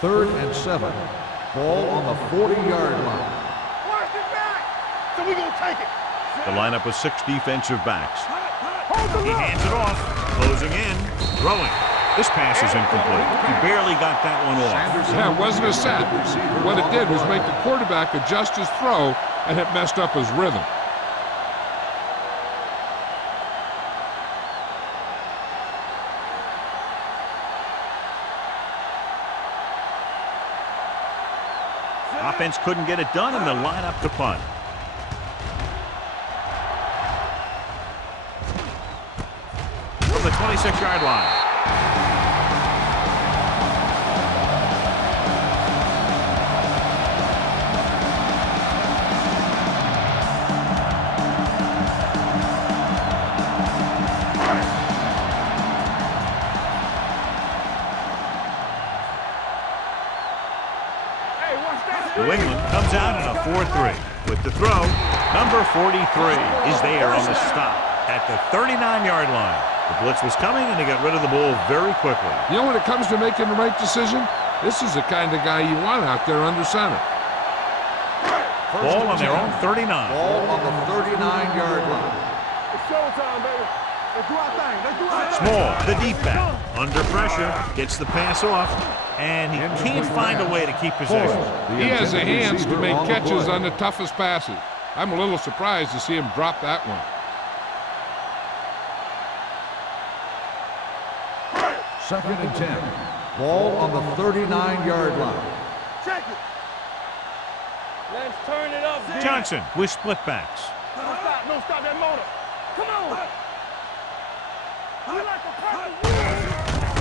Third and 7. Ball on the 40-yard line. Watch it back. So we gonna take it. The lineup with 6 defensive backs. He hands it off, closing in, throwing. This pass is incomplete. He barely got that one off. Yeah, it wasn't a set. What it did was make the quarterback adjust his throw, and it messed up his rhythm. Offense couldn't get it done, and the lineup to punt. From the 26-yard line. New England comes out in a 4-3. With the throw, number 43 is there on the stop at the 39-yard line. The blitz was coming, and he got rid of the ball very quickly. You know, when it comes to making the right decision, this is the kind of guy you want out there under center. Ball on their own 39. Ball on the 39-yard line. It's showtime, baby. Let's do our thing. Let's do our thing. Small, the deep back, under pressure, gets the pass off, and he can't find a way to keep possession. He has the hands to make catches on the toughest passes. I'm a little surprised to see him drop that one. Second and 10. Ball on the 39-yard line. Check it. Let's turn it up, D. Johnson with split backs. No stop that motor. Come on. We like a perfect wheel.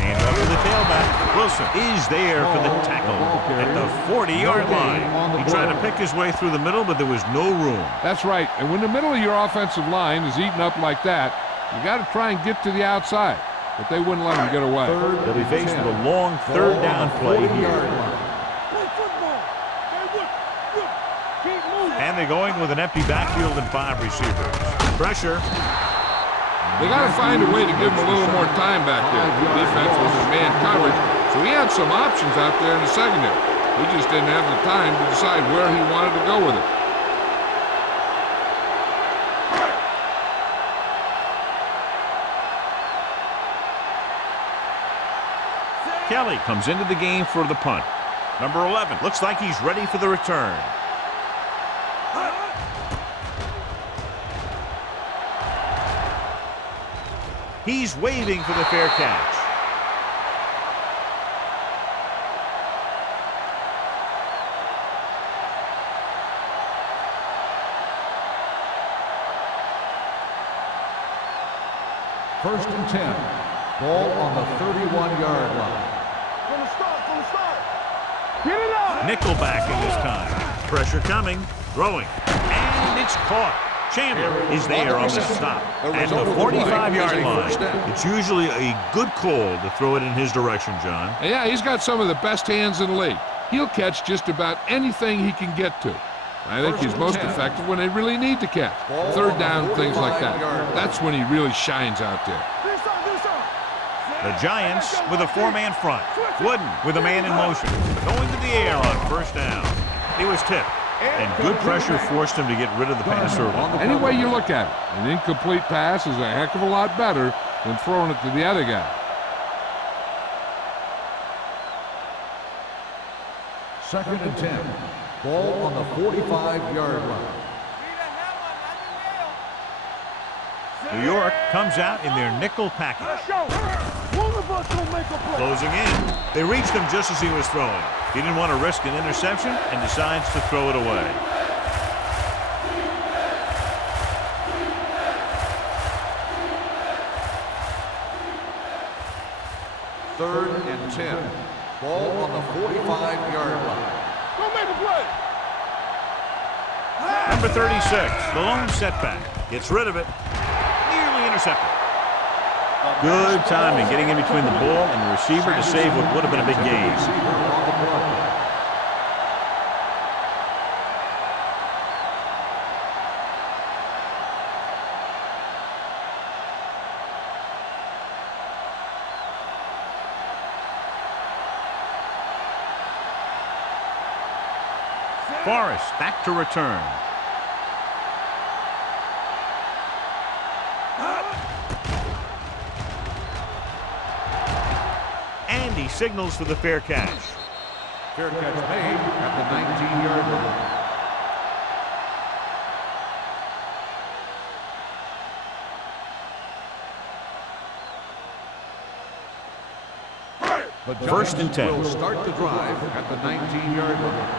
And up to the tailback. Wilson is there for the tackle at the 40-yard line. He tried to pick his way through the middle, but there was no room. That's right. And when the middle of your offensive line is eaten up like that, you got to try and get to the outside. But they wouldn't let him get away. They'll be faced with a long third down play here. Play football. Keep moving. And they're going with an empty backfield and 5 receivers. Pressure. They got to find a way to give him a little more time back there. The defense was in man coverage, so he had some options out there in the secondary. He just didn't have the time to decide where he wanted to go with it. Kelly comes into the game for the punt. Number 11 looks like he's ready for the return. He's waving for the fair catch. First and 10. Ball on the 31-yard line. From the start. Get it up. Nickelback in this time. Pressure coming. Throwing. And it's caught. Chandler is there on the stop at the 45-yard line. It's usually a good call to throw it in his direction, John. Yeah, he's got some of the best hands in the league. He'll catch just about anything he can get to. I think he's most effective when they really need to catch. Third down, things like that. That's when he really shines out there. The Giants with a four-man front. Wooden with a man in motion. Going to the air on first down. He was tipped, and good pressure forced him to get rid of the pass early. Any way you look at it, an incomplete pass is a heck of a lot better than throwing it to the other guy. Second and 10. Ball on the 45-yard line. New York comes out in their nickel package. Closing in. They reached him just as he was throwing. He didn't want to risk an interception and decides to throw it away. Third and 10. Ball on the 45-yard line. Go make a play. Number 36, the lone setback. Gets rid of it. Nearly intercepted. Good timing getting in between the ball and the receiver to save what would have been a big gain. Forrest back to return. And he signals for the fair catch. Fair catch made at the 19-yard line. First and 10. Will start the drive at the 19-yard line.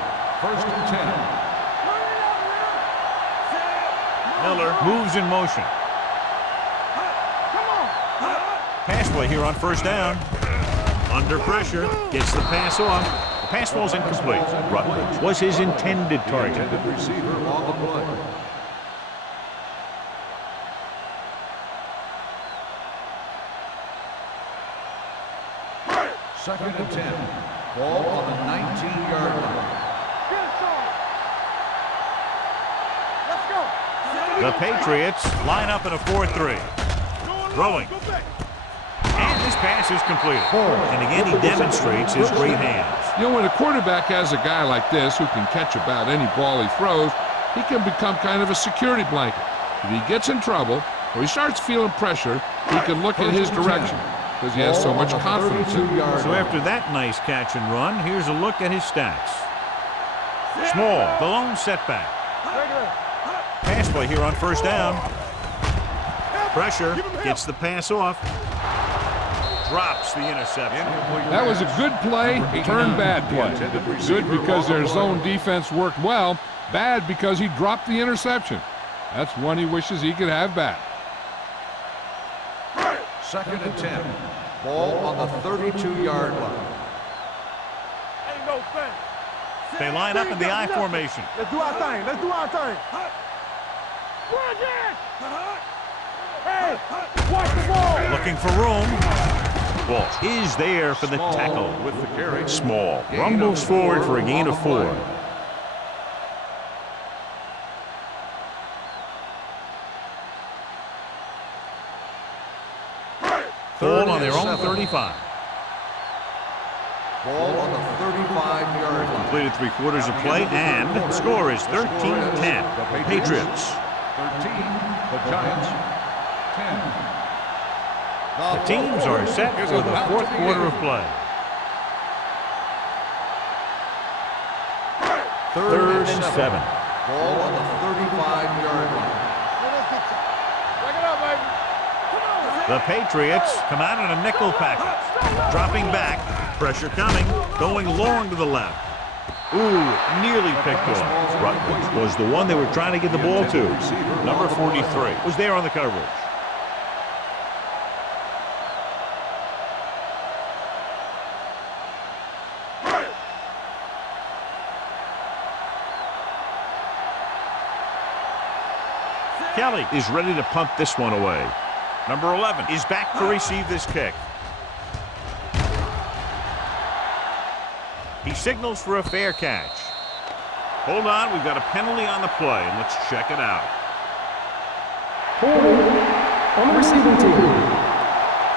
First and 10. Miller moves in motion. Pass play here on first down. Under pressure, gets the pass off. The pass falls incomplete. Rutledge was his intended target. Receiver on the play. Second and 10. Ball on the 19-yard line. The Patriots line up in a 4-3. Throwing. And this pass is completed. And again, he demonstrates his great hands. You know, when a quarterback has a guy like this who can catch about any ball he throws, he can become kind of a security blanket. If he gets in trouble or he starts feeling pressure, he can look in his direction because he has so much confidence. So after that nice catch and run, here's a look at his stats. Small, the lone setback. Pass play here on first down. Pressure, gets the pass off. Drops the interception. That was a good play, turned bad play. Good because their zone defense worked well. Bad because he dropped the interception. That's one he wishes he could have back. Second and 10. Ball on the 32-yard line. Ain't no thing. They line up in the I formation. Let's do our thing. Let's do our thing. Hey, watch the ball. Looking for room. Ball is there for the tackle. With the carry. Small rumbles forward for a gain of 4. Ball on their own 35. Ball on the 35-yard line. Completed 3/4 of play, and the score is 13-10. Patriots. 13, the Giants, 10. The teams are set for the 4th quarter of play. Third and 7. Ball on the 35-yard line. Back it up, baby. The Patriots come out in a nickel package. Dropping back, pressure coming, going long to the left. Ooh, nearly picked off. Rutledge was the one they were trying to get the ball to. Number 43 was there on the coverage. Kelly is ready to punt this one away. Number 11 is back to receive this kick. He signals for a fair catch. Hold on, we've got a penalty on the play, and let's check it out. Holding on the receiving team.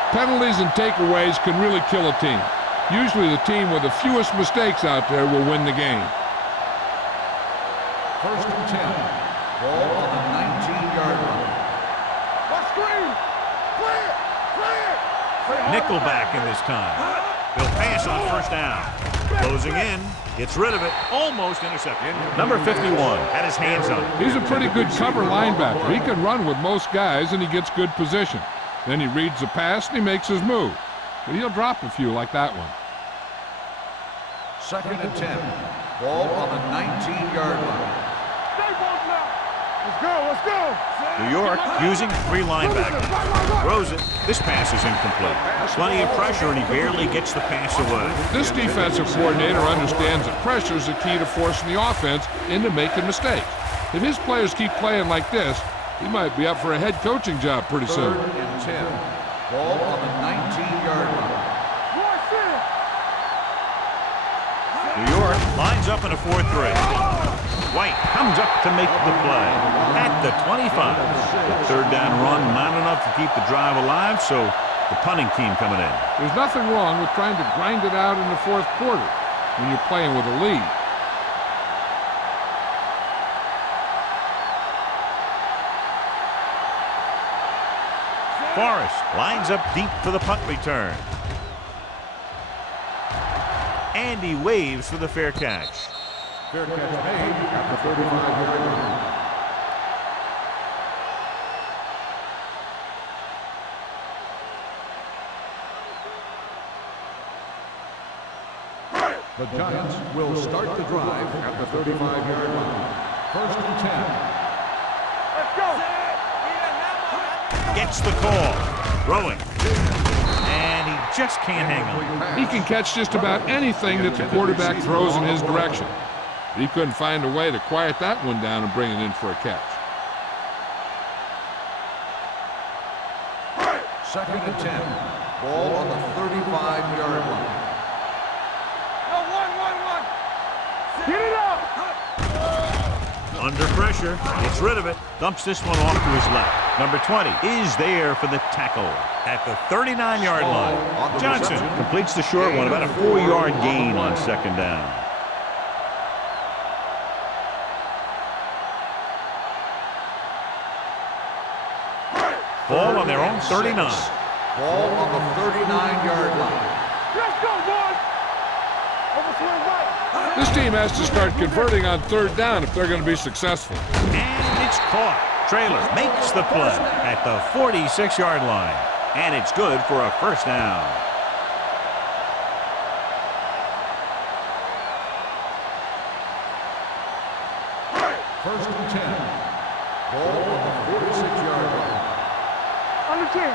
Penalties and takeaways can really kill a team. Usually the team with the fewest mistakes out there will win the game. First and 10. Ball on the 19-yard line. What screen? Clear! Nickelback in this time. He'll pass on first down. Closing in. Gets rid of it. Almost intercepted. Number 51 had his hands on it. He's a pretty good cover linebacker. He can run with most guys, and he gets good position. Then he reads the pass, and he makes his move. But he'll drop a few like that one. Second and 10. Ball on the 19-yard line. Stay both now. Let's go. New York using 3 linebackers. Throws it. This pass is incomplete. Plenty of pressure, and he barely gets the pass away. This defensive coordinator understands that pressure is the key to forcing the offense into making mistakes. If his players keep playing like this, he might be up for a head coaching job pretty soon. Third and 10. Ball on the 19-yard line. New York lines up in a 4-3. White comes up to make the play at the 25. The third down run, not enough to keep the drive alive, so the punting team coming in. There's nothing wrong with trying to grind it out in the fourth quarter when you're playing with a lead. Forrest lines up deep for the punt return. And he waves for the fair catch. Fair catch made at the 35-yard line. The Giants will start the drive at the 35-yard line. First and 10. Let's go. Gets the call. Throwing. And he just can't hang on. He can catch just about anything that the quarterback throws in his direction. But he couldn't find a way to quiet that one down and bring it in for a catch. Second and 10. Ball on the 35-yard line. Get it up. Under pressure. Gets rid of it. Dumps this one off to his left. Number 20 is there for the tackle at the 39-yard line. Johnson completes the short one. About a 4-yard gain on second down. Ball on their own 39. Ball on the 39-yard line. Let's go, boys. Overswing right. This team has to start converting on third down if they're going to be successful. And it's caught. Trailer makes the play at the 46-yard line. And it's good for a first down. First and 10. Ball on the 46-yard line. Under 10.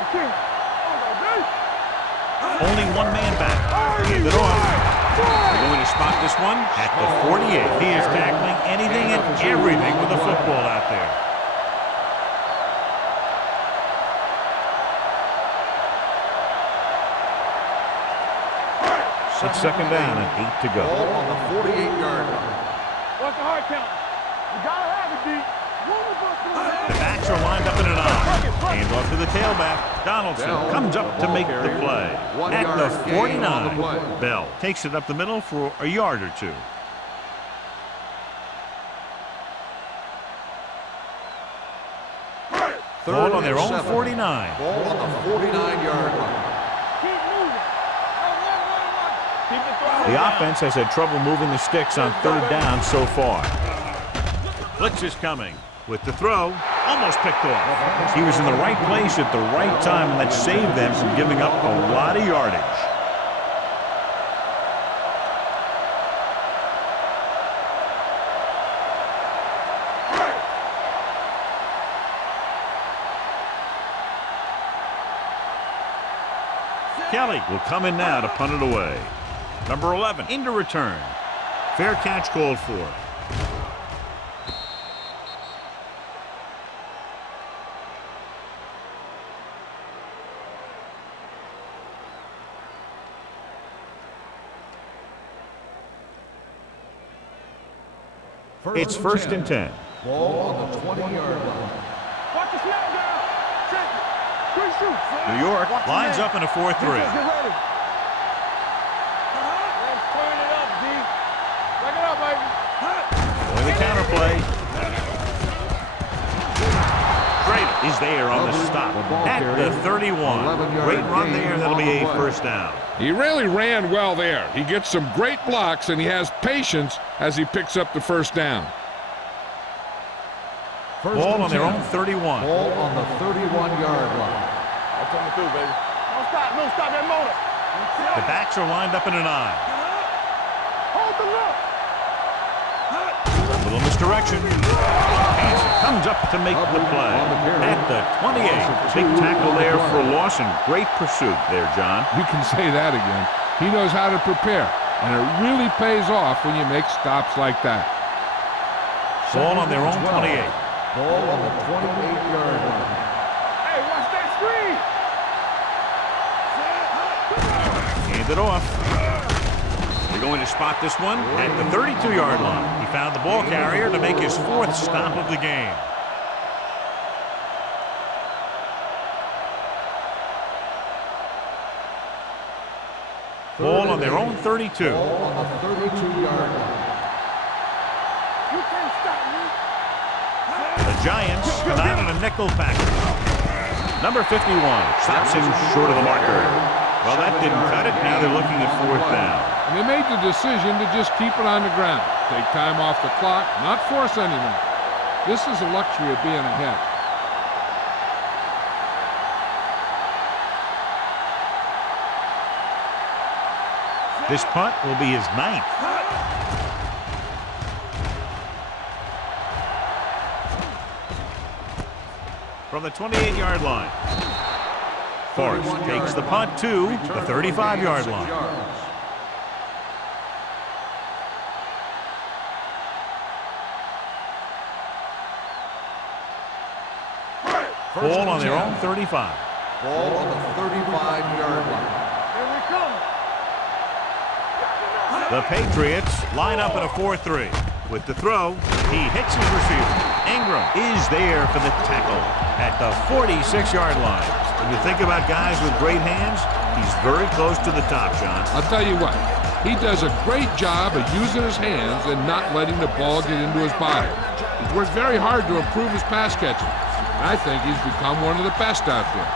Only one man back. Hand it off. They're going to spot this one at the 48. He is tackling anything and everything with a football out there. It's second down and 8 to go. Ball on the 48-yard line. What's the hard count? You gotta have it, D. The backs are lined up in an eye. Hand off to the tailback. Donaldson comes up to make the play at the 49. Bell takes it up the middle for a yard or two. Ball on their own 49. Ball on the 49-yard line. The offense has had trouble moving the sticks on third down so far. Blitz is coming with the throw. Almost picked off. He was in the right place at the right time, and that saved them from giving up a lot of yardage. Kelly will come in now to punt it away. Number 11 into return. Fair catch called for. It's first and 10. Ball on the 20-yard line. Watch the snap down. Check it. Quick shoot. New York Watch the lines man. up in a 4-3. Get ready. Let's turn it up, D. Back it up, baby. With the counterplay. Great is there on the stop at the 31. Great run there. That'll be a first down. He really ran well there. He gets some great blocks, and he has patience as he picks up the first down. Ball on their own 31. Ball on the 31-yard line. I'm coming through, baby. Don't stop that motor. The backs are lined up in an I. Hold the look. A little misdirection. Hanson comes up to make the play at the 28. Big tackle there for Lawson. Great pursuit there, John. You can say that again. He knows how to prepare, and it really pays off when you make stops like that. Ball on their own 28. Ball on the 28-yard line. Hey, watch that screen. Hand it off. They're going to spot this one at the 32-yard line. He found the ball carrier to make his 4th stop of the game. Ball on their own 32. Ball on the 32-yard line. You can't stop me. The Giants come out in a nickel package. Number 51 stops him short of the marker. Well, that didn't cut it. Now they're looking at 4th down. And they made the decision to just keep it on the ground. Take time off the clock, not force anything. This is the luxury of being ahead. This punt will be his 9th. From the 28-yard line. Forrest takes the punt to the 35-yard line. Ball on their own 35. Ball on the 35-yard line. Here we come. The Patriots line up in a 4-3. With the throw, he hits his receiver. Ingram is there for the tackle at the 46-yard line. When you think about guys with great hands, he's very close to the top, John. I'll tell you what, he does a great job of using his hands and not letting the ball get into his body. He's worked very hard to improve his pass catching. I think he's become one of the best out there.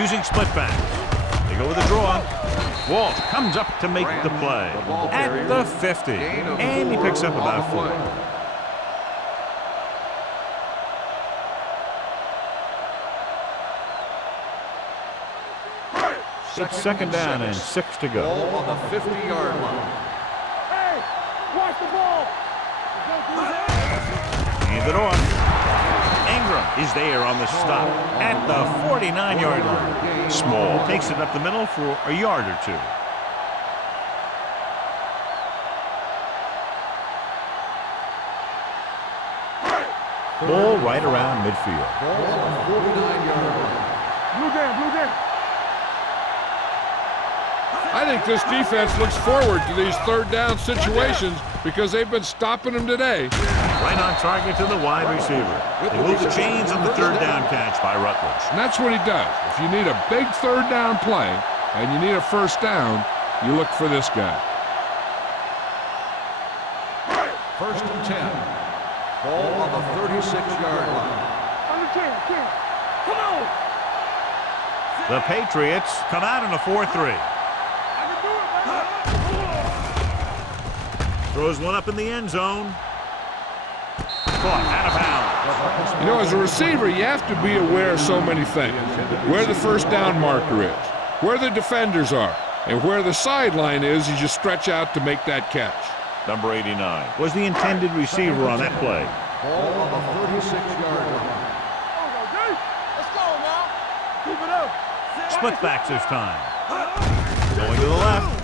Using split backs. They go with a draw. Walt comes up to make the play at the 50. And he picks up about 4. It's second down and 6 to go. Ball on the 50-yard line. Hey, watch the ball. Hand it off. Ingram is there on the stop at the 49-yard line. Small takes it up the middle for a yard or 2. Ball right around midfield. Ball on the 49-yard line. Blue down. I think this defense looks forward to these third down situations because they've been stopping them today. Right on target to the wide receiver. They move the chains on the third down catch by Rutledge. And that's what he does. If you need a big third down play and you need a first down, you look for this guy. First and 10. Ball on the 36-yard line. On the 10. Come on. The Patriots come out in a 4-3. Throws one up in the end zone. Caught out of bounds. You know, as a receiver, you have to be aware of so many things. Where the first down marker is, where the defenders are, and where the sideline is as you stretch out to make that catch. Number 89 was the intended receiver on that play. Ball on the 36-yard line. Let's go now. Keep it up. Split backs this time. Going to the left.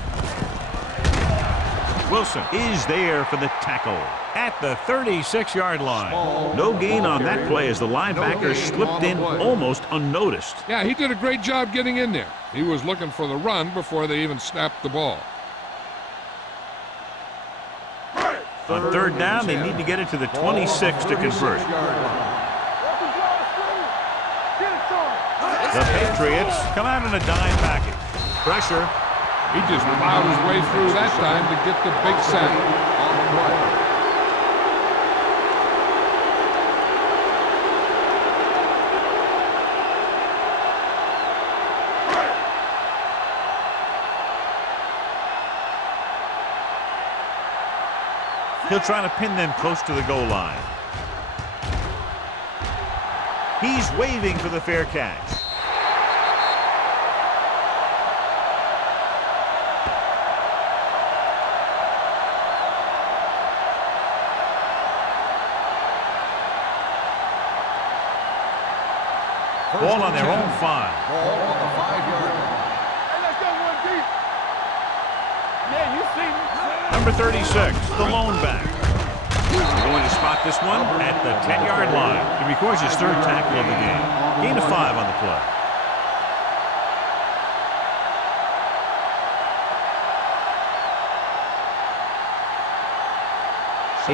Wilson is there for the tackle at the 36-yard line. No gain on that play as the linebacker slipped in almost unnoticed. Yeah, he did a great job getting in there. He was looking for the run before they even snapped the ball. On third down, they need to get it to the 26 to convert. The Patriots come out in a dime package. Pressure. He just plowed his way through that time to get the big sack. On the play. He'll try to pin them close to the goal line. He's waving for the fair catch. Ball on their own 5. Ball on the 5-yard line. Hey, let's go one deep. Yeah, you see me. Number 36, the lone back. Going to spot this one at the 10-yard line. He records his third tackle of the game. Gain of 5 on the play.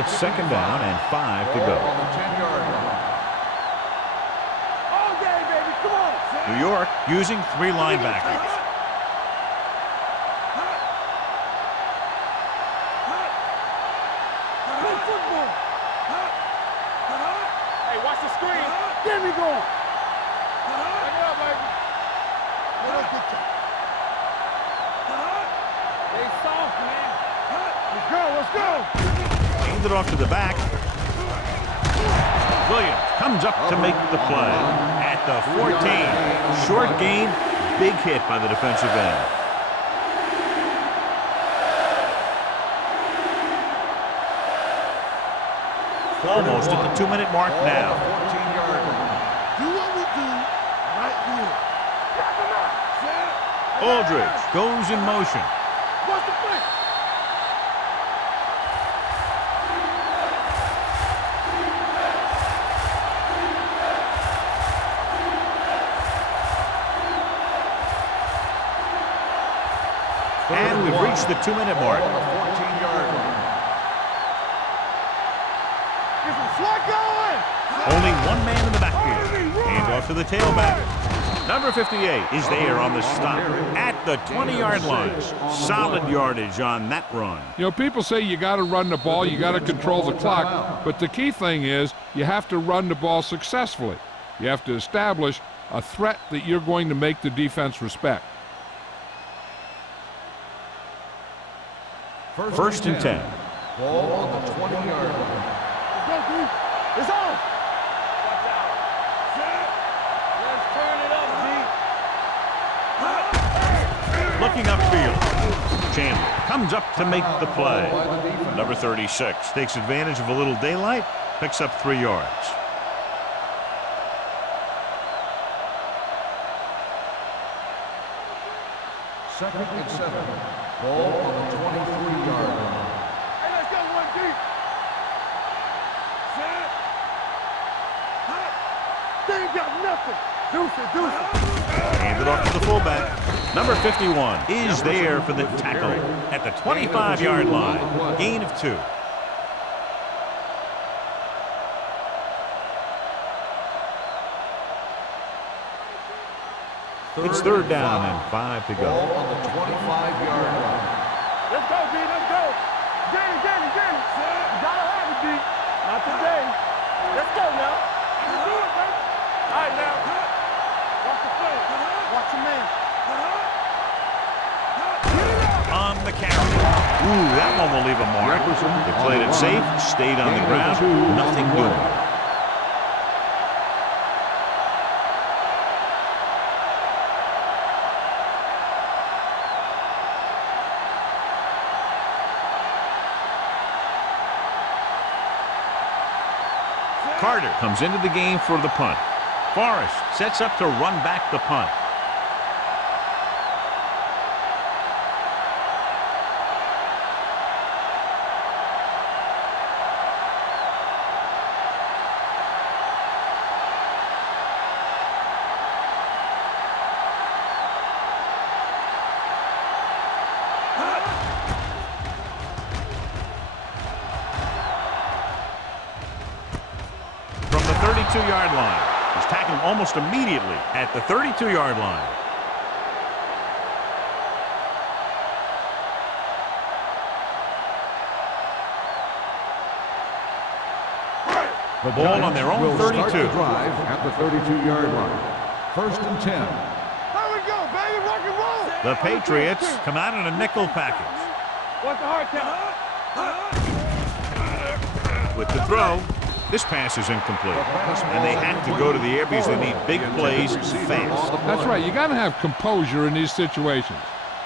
It's second down and 5 to Ball go. on the 10-yard line. All day, baby. Come on. New York using 3 linebackers. Play football. Hey, watch the screen. Get me going. Back it up, baby. Let us get you. They soft, man. Let's go, let's go. Hand it off to the back. Williams comes up to make the play. At the 14. Short gain, big hit by the defensive end. Almost at the 2-minute mark Ball now. on the 14-yard line. Do what we do right here. Knock him out. Aldridge goes in motion. What's the play? And we've reached the 2-minute mark. Ball on the 14-yard line. Get some slot going. Only one man in the backfield. Hand off to the tailback. Number 58 is there on the stop at the 20-yard line. Solid yardage on that run. You know, people say you got to run the ball, you got to control the clock, but the key thing is you have to run the ball successfully. You have to establish a threat that you're going to make the defense respect. First and 10. Ball on the 20-yard line. Let's go, dude. It's on. Watch out. Let's turn it up, D. Looking upfield. Chandler comes up to make the play. Number 36 takes advantage of a little daylight, picks up 3 yards. Second and 7. Ball on the 23-yard line. Hey, let's go one deep. Set. They ain't got nothing. Deuce it, deuce it. Hand it off to the fullback. Number 51 is there for the tackle at the 25-yard line. Gain of 2. It's third down and 5 to Ball go. on the 25-yard line. Let's go, D. Let's go. Danny. You gotta have it, D. Not today. Let's go now. You do it, baby. All right, now. Watch the play. Watch your man. On the carry. Ooh, that one will leave a mark. They played it safe, stayed on the ground, nothing doing. Carter comes into the game for the punt. Forrest sets up to run back the punt. 32-yard line. He's tackled almost immediately at the 32-yard line. The ball on their own will 32. Start the drive at the 32-yard line. 1st and 10. There we go, baby. Rock and roll. The Patriots come out in a nickel package. What's the hard count? With the throw, this pass is incomplete. And they have to go to the air because they need big plays fast. That's right. You got to have composure in these situations.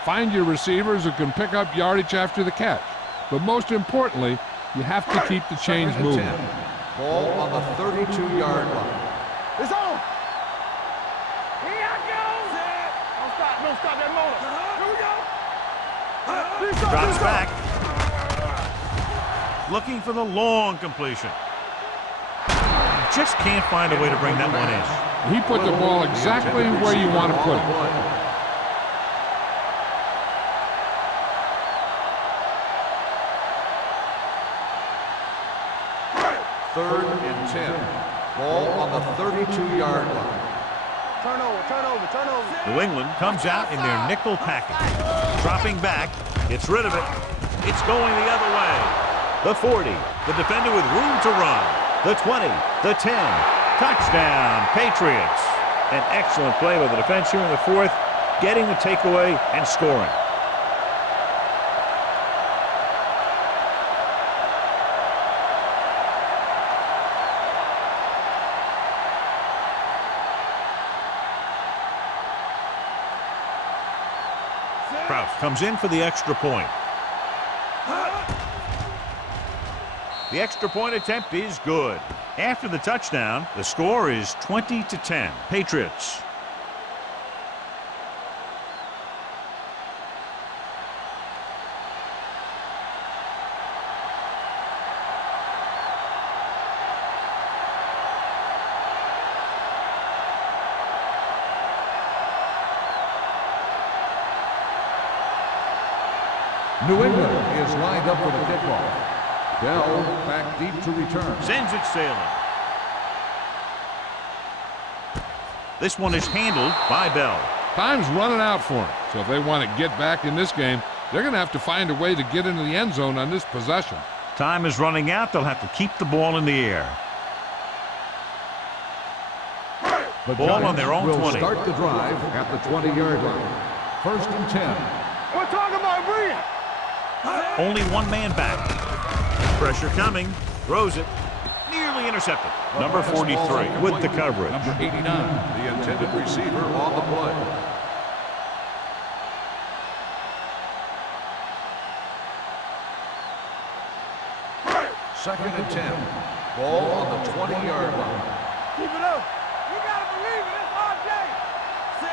Find your receivers who can pick up yardage after the catch. But most importantly, you have to keep the chains moving. Ball on the 32-yard line. It's on. Here I go. Don't stop that motor. Here we go. Drops back. Looking for the long completion. Just can't find a way to bring that one in. He put the ball exactly where you want to put it. Third and 10. Ball on the 32-yard line. Turnover. New England comes out in their nickel package. Dropping back, gets rid of it. It's going the other way. The 40, the defender with room to run. The 20, the 10. Touchdown, Patriots. An excellent play by the defense here in the fourth, getting the takeaway and scoring. Kraus comes in for the extra point. The extra point attempt is good. After the touchdown, the score is 20-10. Patriots. New England is lined up for the kickoff. Bell back deep to return. Sends it sailing. This one is handled by Bell. Time's running out for them. So if they want to get back in this game, they're going to have to find a way to get into the end zone on this possession. Time is running out. They'll have to keep the ball in the air. The Ball on their own will 20. Start the drive at the 20-yard line. 1st and 10. We're talking about breathing. Only one man back. Pressure coming. Throws it. Nearly intercepted. Number 43 with the coverage. Number 89, the intended receiver on the play. Second and 10. Ball on the 20-yard line. Keep it up. You gotta believe it. It's our day.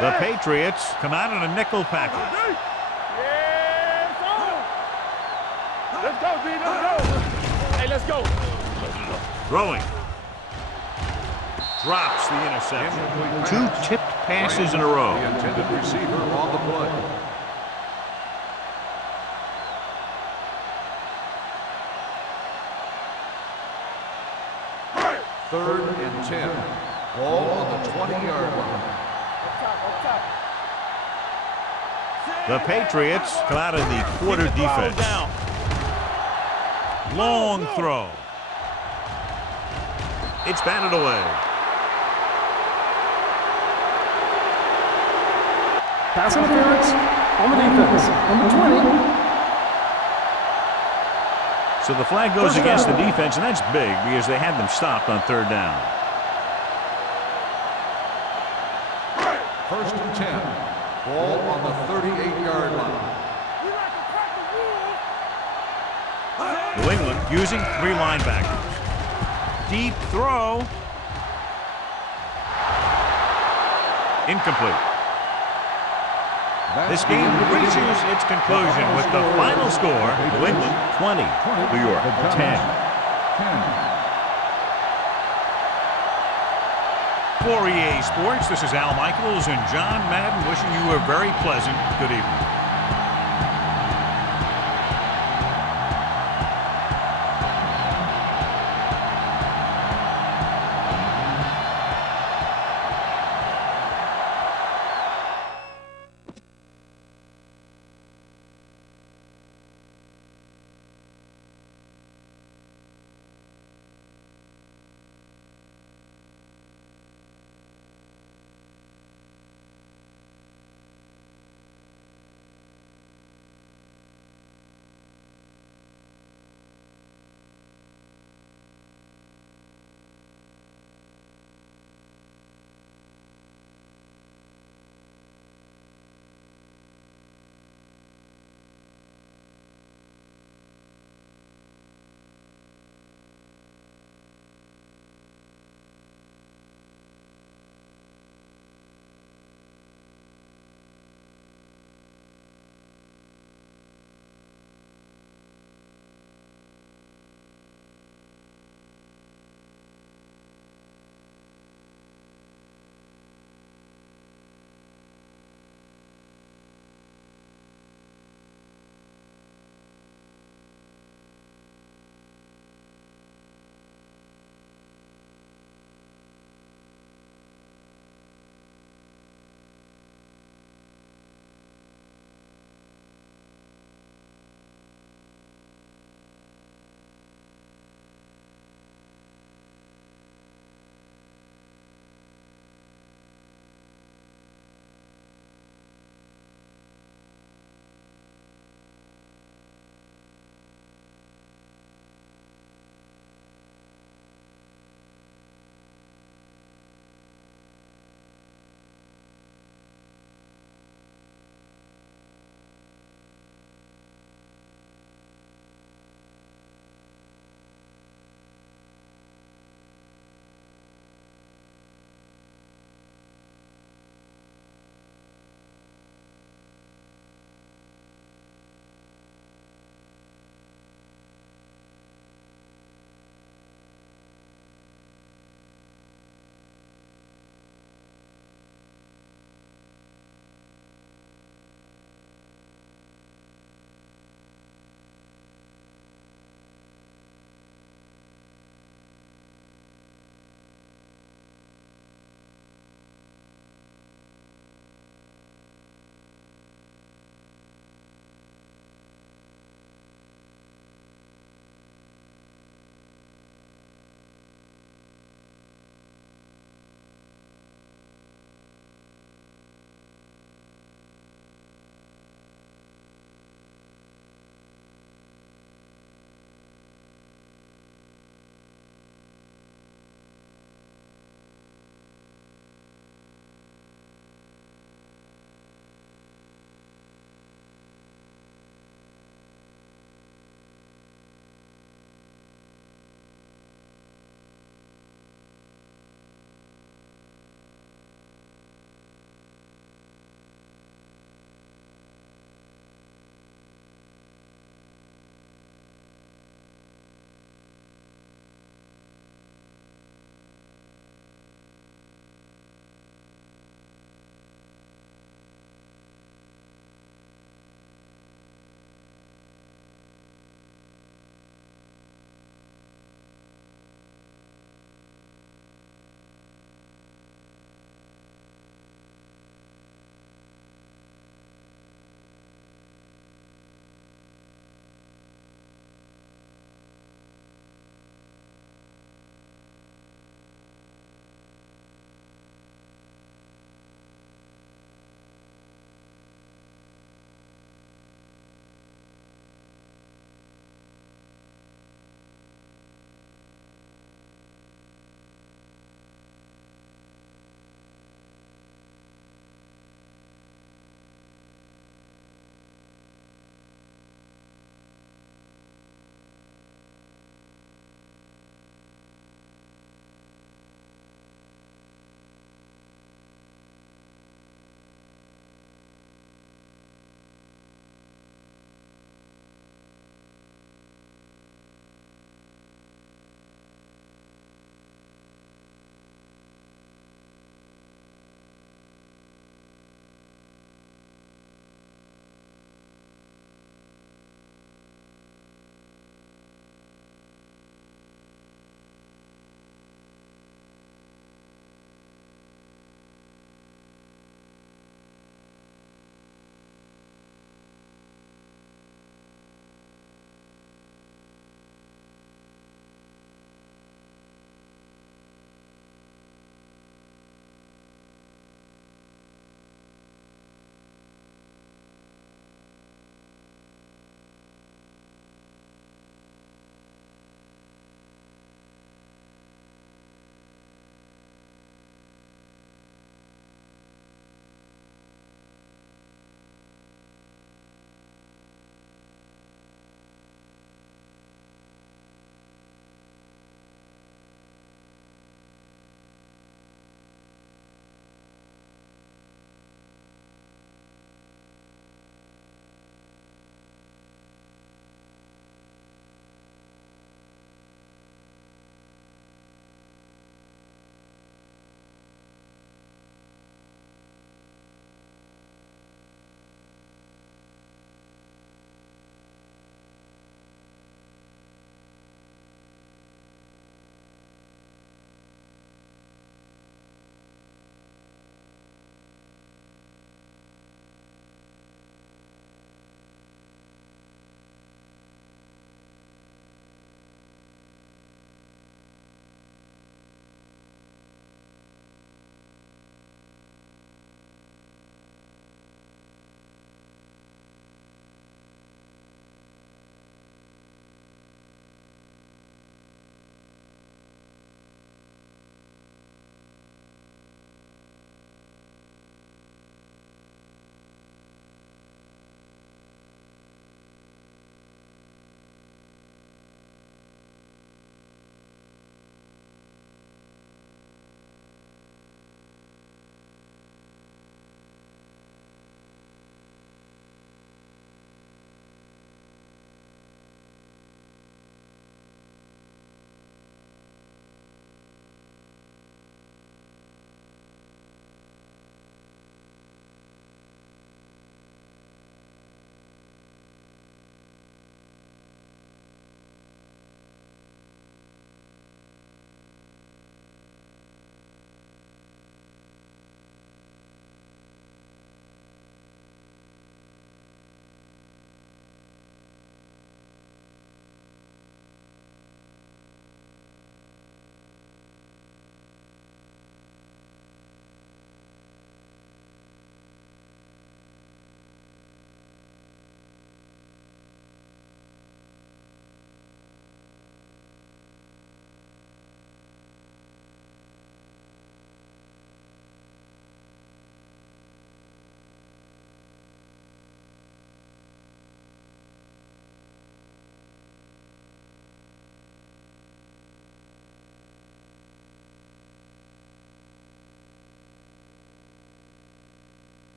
The Patriots come out in a nickel package. Yeah, it's on. Let's go, D. Let's go. Hey, let's go. Throwing. Drops the interception. Two tipped passes in a row. The intended receiver on the play. Third and 10. Ball on the 20-yard line. Up top. The Patriots come out in the quarter defense. Long throw. It's batted away. Pass interference on the defense. Number 20. So the flag goes against the defense, and that's big because they had them stopped on third down. 1st and 10. Ball on the 38-yard line. New England using three linebackers. Deep throw. Incomplete. This game reaches its conclusion with the final score, New England 20, New York 10. For EA Sports, this is Al Michaels and John Madden wishing you a very pleasant good evening.